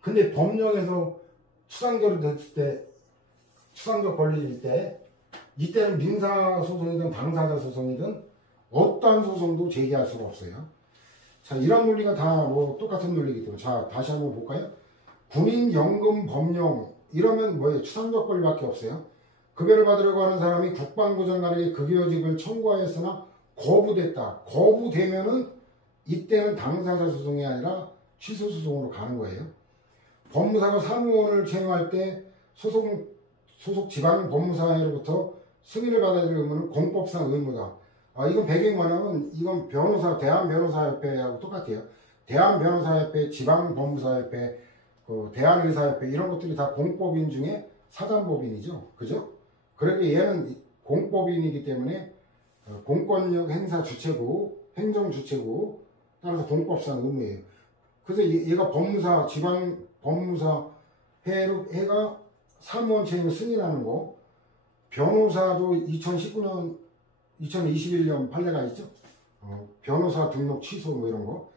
근데 법령에서 추상적으로 됐을 때, 추상적 권리일 때, 이때는 민사소송이든 당사자 소송이든 어떠한 소송도 제기할 수가 없어요. 자, 이런 논리가 다 뭐 똑같은 논리이기 때문에. 자, 다시 한번 볼까요? 군인연금 법령, 이러면 뭐예요? 추상적 권리밖에 없어요. 급여를 받으려고 하는 사람이 국방부 장관에게 급여직을 청구하였으나 거부됐다. 거부되면은 이때는 당사자 소송이 아니라 취소 소송으로 가는 거예요. 법무사가 사무원을 채용할 때 소속 지방 법무사로부터 승인을 받아야 될 의무는 공법상 의무다. 이건 배경이 뭐냐면 이건 대한변호사협회하고 똑같아요. 대한변호사협회, 지방법무사협회, 대한의사협회 이런 것들이 다 공법인 중에 사단법인이죠. 그죠? 그러니까 얘는 공법인이기 때문에 공권력 행사 주체고 행정 주체고 따라서 공법상 의무예요. 그래서 얘가 법무사, 지방 법무사 해가 사무원 채용 승인하는 거, 변호사도 2021년 판례가 있죠. 변호사 등록 취소 뭐 이런 거.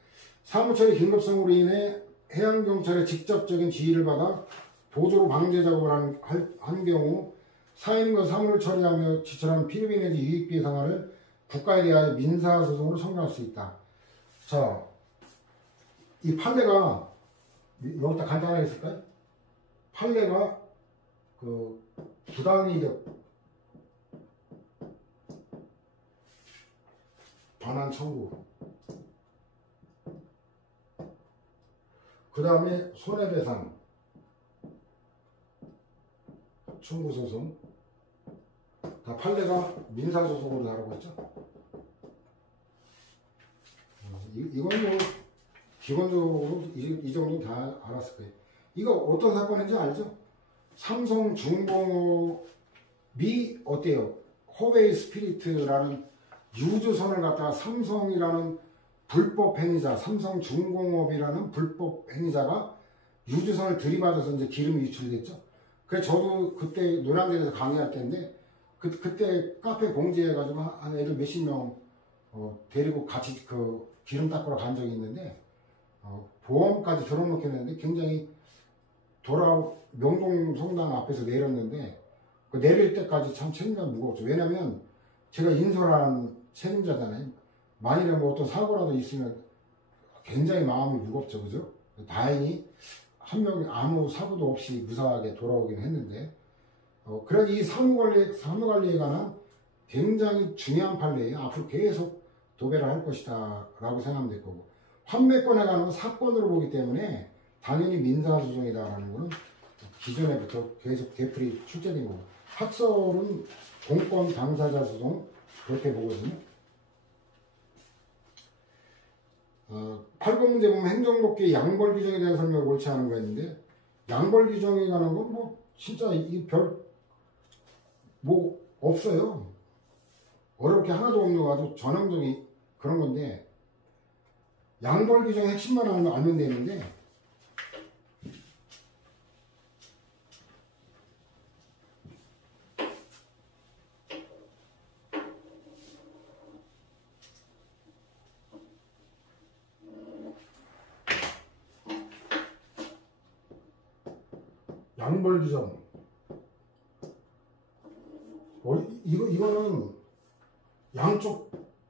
사무처리 긴급성으로 인해 해양경찰의 직접적인 지휘를 받아 보조로 방제 작업을 한 경우 사인과 사무를 처리하며 지출한 피해비 내지 유익비의 상환을 국가에 대하여 민사소송으로 청구할 수 있다. 자, 이 판례가 여기다 간단하게 했을까요? 판례가 부당이득 반환 청구, 그 다음에 손해배상 청구 소송, 다 판례가 민사소송으로 다루고 있죠. 이건 뭐 기본적으로 이 정도는 다 알았을 거예요. 이거 어떤 사건인지 알죠? 삼성중공업이 어때요? 허웨이 스피리트라는 유조선을 갖다가 삼성이라는 불법 행위자, 삼성중공업이라는 불법 행위자가 유조선을 들이받아서 이제 기름이 유출됐죠. 그래서 저도 그때 노량진에서 강의할 때인데 그때 카페 공지해가지고 한 애들 몇십 명 데리고 같이 기름 닦으러 간 적이 있는데 보험까지 들어놓게 했는데 굉장히 명동 성당 앞에서 내렸는데 내릴 때까지 참 책임감이 무거웠죠. 왜냐면 제가 인솔한 책임자잖아요. 만일에 뭐 어떤 사고라도 있으면 굉장히 마음이 무겁죠. 그죠? 다행히 한 명이 아무 사고도 없이 무사하게 돌아오긴 했는데 그래서 이 사무관리에 관한 굉장히 중요한 판례예요. 앞으로 계속 도배를 할 것이다 라고 생각하면 될 거고, 판매권에 관한 사건으로 보기 때문에 당연히 민사소송이다라는 거는 기존에부터 계속 되풀이 출제된 거고, 학설은 공권 당사자 소송 그렇게 보거든요. 8번 문제 보면 행정법규의 양벌 규정에 대한 설명을 옳지 않은 거 있는데, 양벌 규정에 관한 건 뭐 진짜 뭐 없어요. 어렵게 하나도 없는 거 아주 전형적인 그런 건데, 양벌 규정의 핵심만 알면 되는데, 양벌 규정 이거는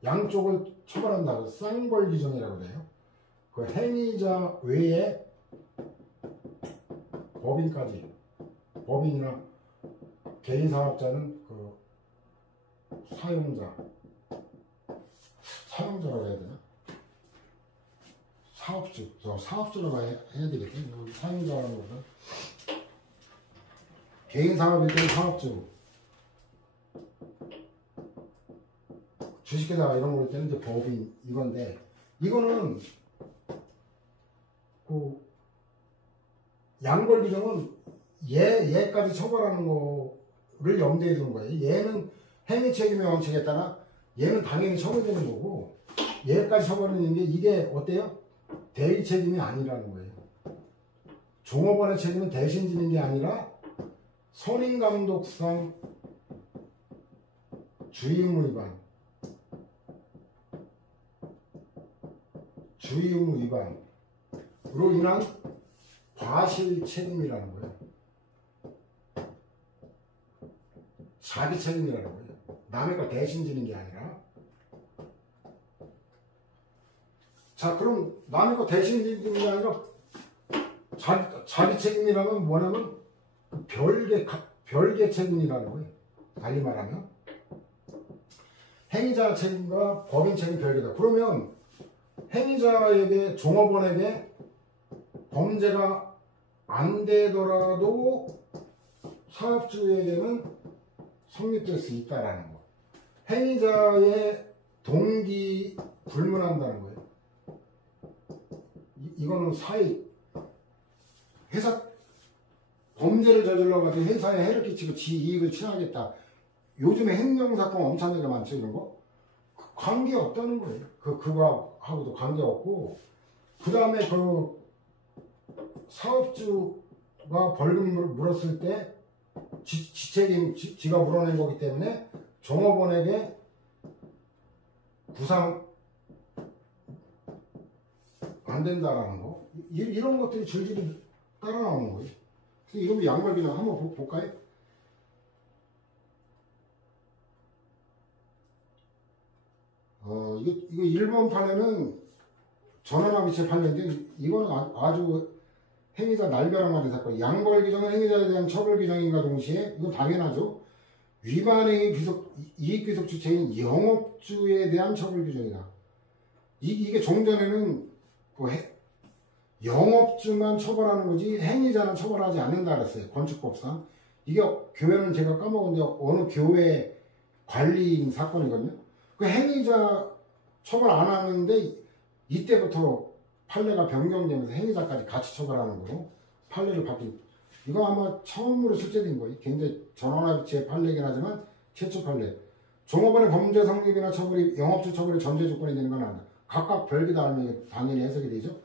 양쪽을 처벌한다. 쌍벌 규정이라고 그래요. 그 행위자 외에 법인이나 개인 사업자는 그 사용자라고 해야 되나? 사업주라고 해야 되겠죠. 사용자라는 거는 개인 사업일 때는 사업주, 주식회사 이런 거 할 때는 이제 법인 이건데, 이거는 그 양벌 규정은 얘까지 처벌하는 거를 염두에 두는 거예요. 얘는 행위 책임의 원칙에 따라 얘는 당연히 처벌되는 거고, 얘까지 처벌하는 게 이게 어때요? 대의 책임이 아니라는 거예요. 종업원의 책임은 대신 지는 게 아니라 선임감독상 주의의무 위반으로 인한 과실 책임이라는 거예요. 자기 책임이라는 거예요. 남의 거 대신 지는 게 아니라. 자, 그럼 남의 거 대신 지는 게 아니라 자기 책임이라면 뭐냐면 별개 책임이라는 거예요. 달리 말하면 행위자 책임과 법인 책임 별개다. 그러면 행위자에게, 종업원에게 범죄가 안 되더라도 사업주에게는 성립될 수 있다라는 거. 행위자의 동기 불문한다는 거예요. 이거는 사익, 회사 범죄를 저질러가지고 회사에 해를 끼치고 지 이익을 취하겠다. 요즘에 행정사건 엄청나게 많죠, 이런 거. 관계 없다는 거예요. 그거하고도 관계 없고, 그 다음에 그 사업주가 벌금을 물었을 때 지책임, 지가 물어낸 거기 때문에 종업원에게 구상 안 된다라는 거. 이런 것들이 줄줄이 따라 나오는 거예요. 그래서 이건 양벌기장 한번 볼까요? 이거 일본 판례는 전원합의체 판례인데, 이거는 아주 행위자 날벼락 맞은 사건. 양벌 규정은 행위자에 대한 처벌 규정인가 동시에, 이건 당연하죠. 위반행위 이익귀속 주체인 영업주에 대한 처벌 규정이다. 이게 종전에는 영업주만 처벌하는 거지 행위자는 처벌하지 않는다 그랬어요. 건축법상. 이게 교회는 제가 까먹었는데 어느 교회 관리인 사건이거든요. 그 행위자 처벌 안 하는데 이때부터 판례가 변경되면서 행위자까지 같이 처벌하는 거로 판례를 바뀌고, 이거 아마 처음으로 실제된 거예요. 굉장히 전원합의체 판례긴 하지만 최초 판례. 종업원의 범죄 성립이나 처벌이 영업주 처벌의 전제 조건이 되는 건 아니다. 각각 별개다 알면 당연히 해석이 되죠.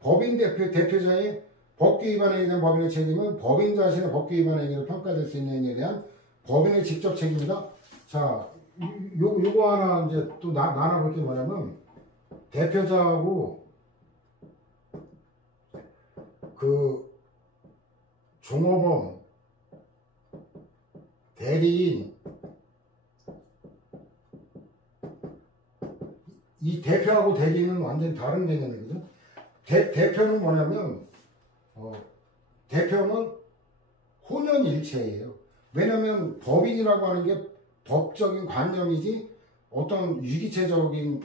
법인 대표자의 법규 위반에 대한 법인의 책임은 법인 자신의 법규 위반 행위로 평가될 수 있는 행위에 대한 법인의 직접 책임이다. 자, 요거 하나 이제 또 나눠볼 게 뭐냐면, 대표자하고 그 종업원, 대리인, 이 대표하고 대리인은 완전히 다른 개념이거든. 대표는 뭐냐면, 대표는 혼연일체예요. 왜냐면 법인이라고 하는 게 법적인 관념이지 어떤 유기체적인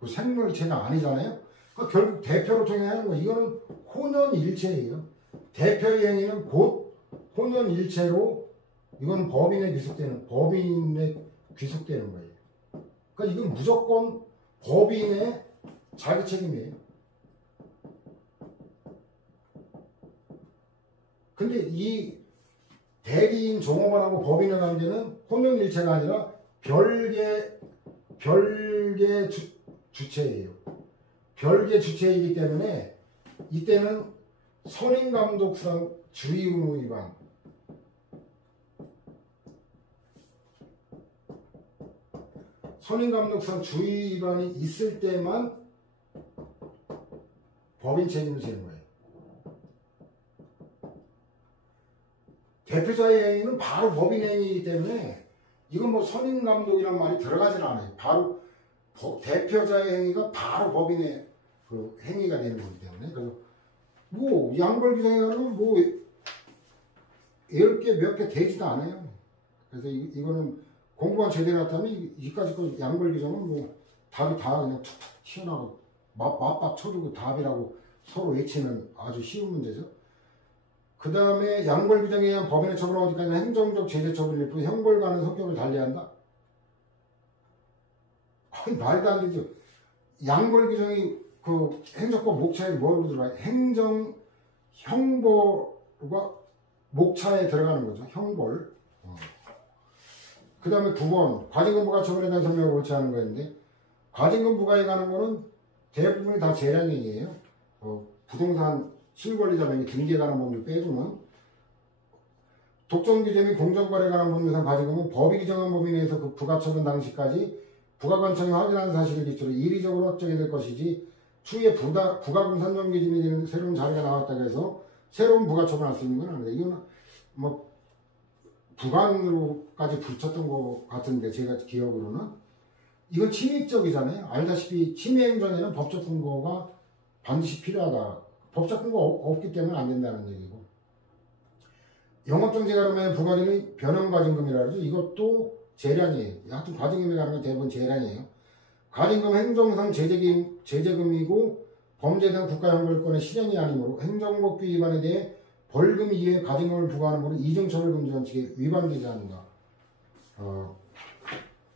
그 생물체가 아니잖아요. 그러니까 결국 대표를 통해 하는 거, 이거는 혼연일체예요. 대표의 행위는 곧 혼연일체로 이건 법인에 귀속되는 거예요. 그러니까 이건 무조건 법인의 자기 책임이에요. 근데 이 대리인 종업원하고 법인의 관계는 혼연일체가 아니라 별개 주체예요. 별개 주체이기 때문에 이때는 선임감독상 주의의무 위반, 선임감독상 주의 위반이 있을 때만 법인 책임을 지는 거예요. 대표자의 행위는 바로 법인 행위이기 때문에 이건 뭐 선임감독이란 말이 들어가질 않아요. 바로 대표자의 행위가 바로 법인의 그 행위가 되는 거기 때문에. 그래서 뭐 양벌 규정에는 뭐 10개 몇 개 되지도 않아요. 그래서 이거는 공부가 제대로 했다면 이까지 거 양벌 규정은 뭐 답이 다 그냥 툭툭 튀어나오고 맞박 쳐주고 답이라고 서로 외치는 아주 쉬운 문제죠. 그 다음에 양벌 규정에 의한 법인의 처벌은 어디까지나 행정적 제재 처벌일 뿐 형벌과는 성격을 달리한다. 아니, 말도 안 되죠. 양벌 규정이 그 행정법 목차에 뭐로 들어가요? 행정 형벌과 목차에 들어가는 거죠. 형벌. 그 다음에 9번 과징금 부과 처분에 대한 설명을 옳지 않은 거였는데, 과징금 부과에 관한 거는 대부분이 다 재량행위예요. 부동산 실권리자 명의 등기에 관한 법률 빼고는. 독점 규제 및 공정거래에 관한 법률상 과징금은 법이 규정한 범위 내에서 그 부과 처분 당시까지 부가관청이 확인한 사실을 기초로 이리적으로 확정이 될 것이지, 추후에 부가금 산정 기준이 되는 새로운 자료가 나왔다고 해서 새로운 부가 처분할 수 있는 건 아닙니다. 이거는 뭐 부강으로까지 붙였던 것 같은데, 제가 기억으로는 이건 침입적이잖아요. 알다시피 침해 행정에는 법적 근거가 반드시 필요하다. 법적 근거 없기 때문에 안 된다는 얘기고, 영업정지 가름에 부과되는 변형과징금이라 그러죠. 이것도 재량이에요. 하여튼 과징금에 관한 건 대부분 재량이에요. 가진금 행정상 제재금이고 범죄된 국가형벌권의 실현이 아니므로 행정법규 위반에 대해 벌금 이외에 가진금을 부과하는 것은 이중처벌 금지 원칙에 위반되지 않는다.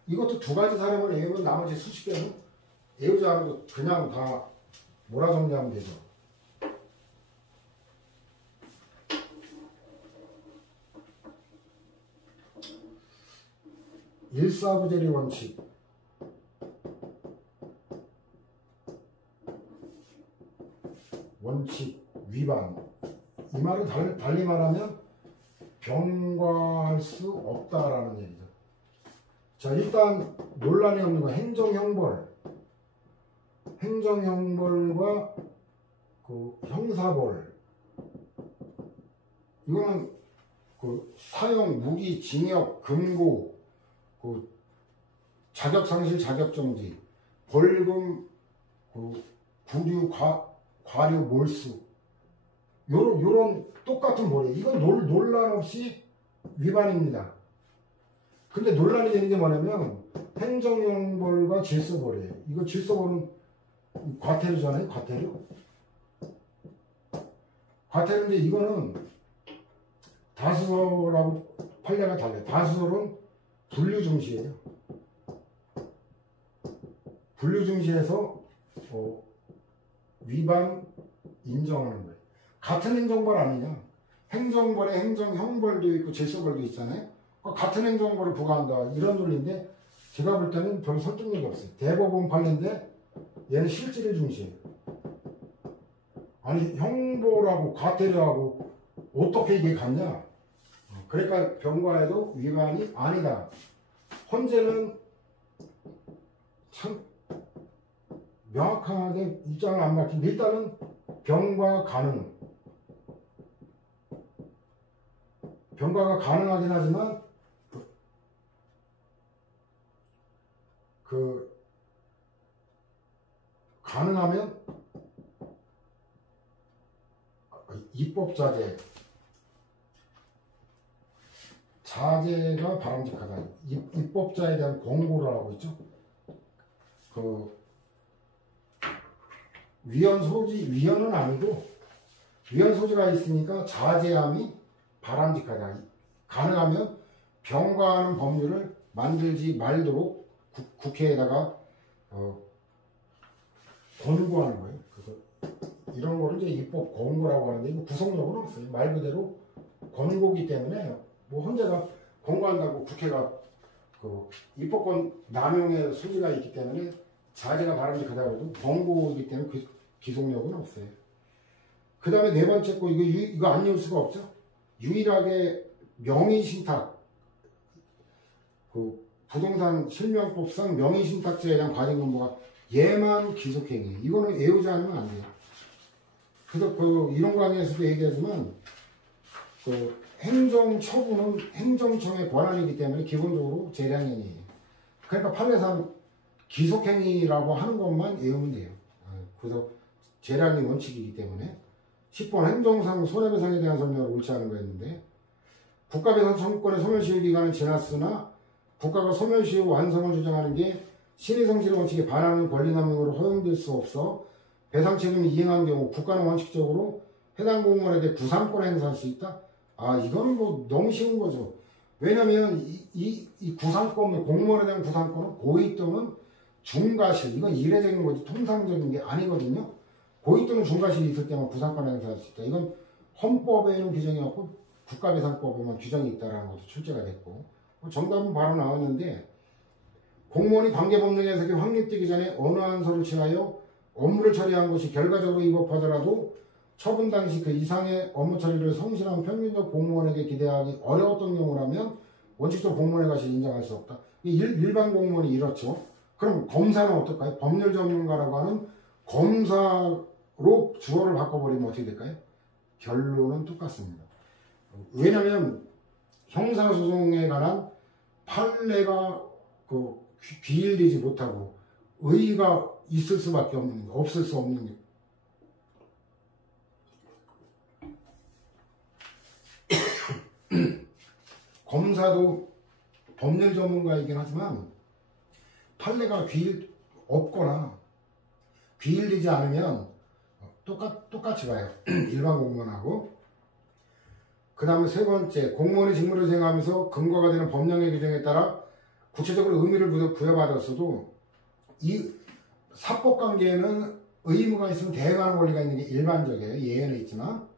이것도 두 가지 사람을 외우면 나머지 수십 개는 외우지 않아도 그냥 다 몰아정리하면 되죠. 일사부재리 원칙 위반. 이 말은 달리 말하면 병과할 수 없다라는 얘기죠. 자, 일단 논란이 없는 거 행정형벌과 그 형사벌. 이거는 그 사형, 무기, 징역, 금고, 그 자격상실, 자격정지, 벌금, 그 구류, 과류, 몰수, 요런 똑같은 벌이에요. 이건 논란 없이 위반입니다. 근데 논란이 되는 게 뭐냐면 행정형벌과 질서벌이에요. 이거 질서벌은 과태료잖아요. 과태료인데 이거는 다수설하고 판례가 달라요. 다수설은 분류중시예요. 분류중시해서 위반 인정하는 거예요. 같은 행정벌 아니냐? 행정벌에 행정형벌도 있고 질서벌도 있잖아요. 같은 행정벌을 부과한다 이런 논리인데 제가 볼 때는 별 설득력이 없어요. 대법원 판례인데 얘는 실질을 중시해요. 아니 형벌하고 과태료하고 어떻게 이게 같냐? 그러니까 병과에도 위반이 아니다. 헌재는 참 명확하게 입장을 안 밝힌. 일단은 병과 병과가 가능하긴 하지만 가능하면 입법자제 자제가 바람직하다. 입법자에 대한 권고를 하고 있죠. 위헌은 아니고 위헌 소지가 있으니까 자제함이 바람직하다. 가능하면 병과하는 법률을 만들지 말도록 국회에다가 권고하는 거예요. 그래서 이런 거를 이제 입법 권고라고 하는데 이거 구속력은 없어요. 말 그대로 권고기 때문에 뭐 헌재가 권고한다고 국회가 입법권 남용의 소지가 있기 때문에 자제가 바람직하다고 해도 권고이기 때문에 기속력은 없어요. 그 다음에 네 번째 거 이거 안 외울 수가 없죠. 유일하게 명의신탁 부동산 실명법상 명의신탁자에 대한 과징금부가 얘만 기속행위. 이거는 외우지 않으면 안 돼요. 그래서 이런 강의에서도 얘기하지만 행정처분은 행정청의 권한이기 때문에 기본적으로 재량행위예요. 그러니까 판례상 기속행위라고 하는 것만 외우면 돼요. 그래서 재량이 원칙이기 때문에 10번 행정상 손해배상에 대한 설명을 옳지 않은 거였는데 국가배상 청구권의 소멸시효 기간은 지났으나 국가가 소멸시효 완성을 주장하는 게 신의성실 원칙에 반하는 권리남용으로 허용될 수 없어 배상 책임을 이행한 경우 국가는 원칙적으로 해당 공무원에 대해 구상권을 행사할 수 있다. 이거는 뭐 너무 쉬운 거죠. 왜냐면 이 구상권, 공무원에 대한 구상권은 고의 또는 중과실, 이건 이례적인 거지 통상적인 게 아니거든요. 고의 또는 중과실이 있을 때만 구상권을 행사할 수 있다. 이건 헌법에는 규정이 없고 국가배상법에만 규정이 있다는 것도 출제가 됐고 정답은 바로 나왔는데 공무원이 관계법령 해석이 확립되기 전에 어느 한서를 취하여 업무를 처리한 것이 결과적으로 위법하더라도 처분 당시 그 이상의 업무 처리를 성실한 평균적 공무원에게 기대하기 어려웠던 경우라면 원칙적 공무원의 과실을 인정할 수 없다. 일반 공무원이 이렇죠. 그럼 검사는 어떨까요? 법률 전문가라고 하는 검사로 주어를 바꿔버리면 어떻게 될까요? 결론은 똑같습니다. 왜냐하면 형사소송에 관한 판례가 비일되지 못하고 의의가 있을 수밖에 없는 게 없을 수 없는 게 검사도 법률 전문가이긴 하지만 판례가 없거나 비일리지 않으면 똑같이 봐요. 일반 공무원하고. 그 다음에 세 번째, 공무원의 직무를 수행하면서 근거가 되는 법령의 규정에 따라 구체적으로 의미를 부여받았어도 이 사법관계에는 의무가 있으면 대행하는 권리가 있는 게 일반적이에요. 예외는 있지만.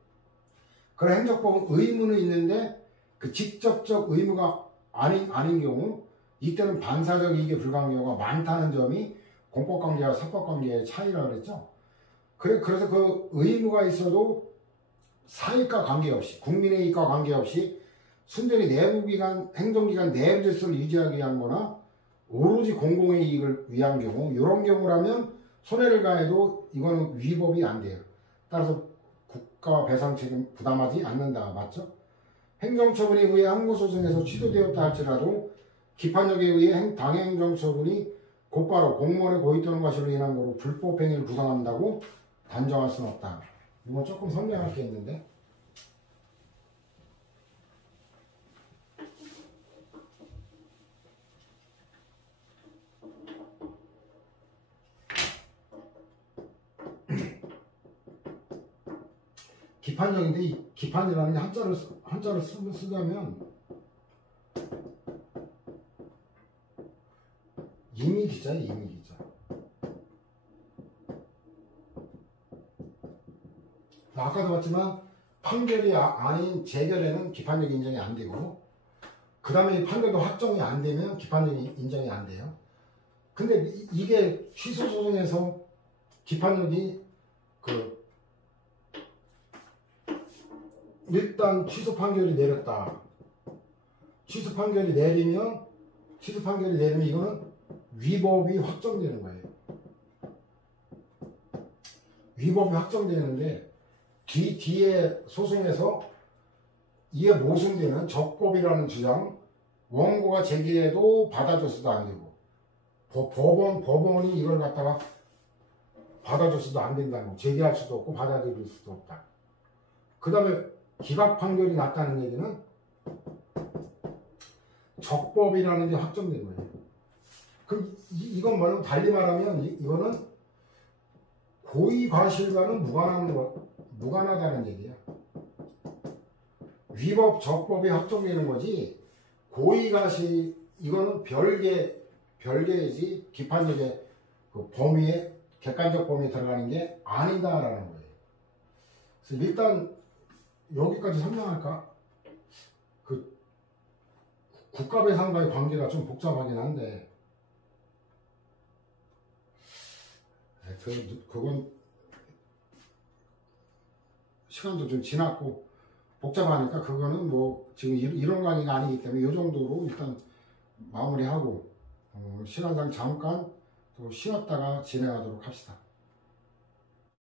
그런 행정법은 의무는 있는데 그 직접적 의무가 아닌 경우 이때는 반사적 이익에 불과한 경우가 많다는 점이 공법관계와 사법관계의 차이라고 그랬죠. 그래서 그 의무가 있어도 사익과 관계없이, 국민의 이익과 관계없이 순전히 내부기관, 행정기관 내부 질서를 유지하기 위한 거나 오로지 공공의 이익을 위한 경우, 이런 경우라면 손해를 가해도 이거는 위법이 안 돼요. 따라서 국가 배상 책임 부담하지 않는다. 맞죠? 행정처분에 의해 항고소송에서 취소되었다 할지라도 기판력에 의해 당행정처분이 곧바로 공무원의 고의 또는 과실로 인한 거로 불법행위를 구성한다고 단정할 수는 없다. 이거 조금 설명할 게 있는데, 기판력인데 이 기판이라는 게 한자를 쓰자면 임의기자예요. 임의기자. 아까도 봤지만 판결이 아닌 재결에는 기판력 인정이 안 되고, 그 다음에 이 판결도 확정이 안 되면 기판력이 인정이 안 돼요. 근데 이게 취소 소송에서 기판력이 일단 취소 판결이 내렸다. 취소 판결이 내리면 이거는 위법이 확정되는 거예요. 위법이 확정되는데 뒤에 소송에서 이에 모순되는 적법이라는 주장, 원고가 제기해도 받아줘서도 안 되고, 법원이 이걸 갖다가 받아줘서도 안 된다는 거, 제기할 수도 없고 받아들일 수도 없다. 그 다음에 기각 판결이 났다는 얘기는 적법이라는 게 확정된 거예요. 그럼 이건 뭐냐면 달리 말하면 이거는 고의 과실과는 무관하다는 얘기야. 위법, 적법이 확정되는 거지, 고의 과실, 이거는 별개이지, 기판력의 그 범위에, 객관적 범위에 들어가는 게 아니다라는 거예요. 그래서 일단, 여기까지 설명할까? 그, 국가배상과의 관계가 좀 복잡하긴 한데, 그건 시간도 좀 지났고 복잡하니까 그거는 뭐 지금 이런 강의가 아니기 때문에 이 정도로 일단 마무리하고 시간상 잠깐 또 쉬었다가 진행하도록 합시다.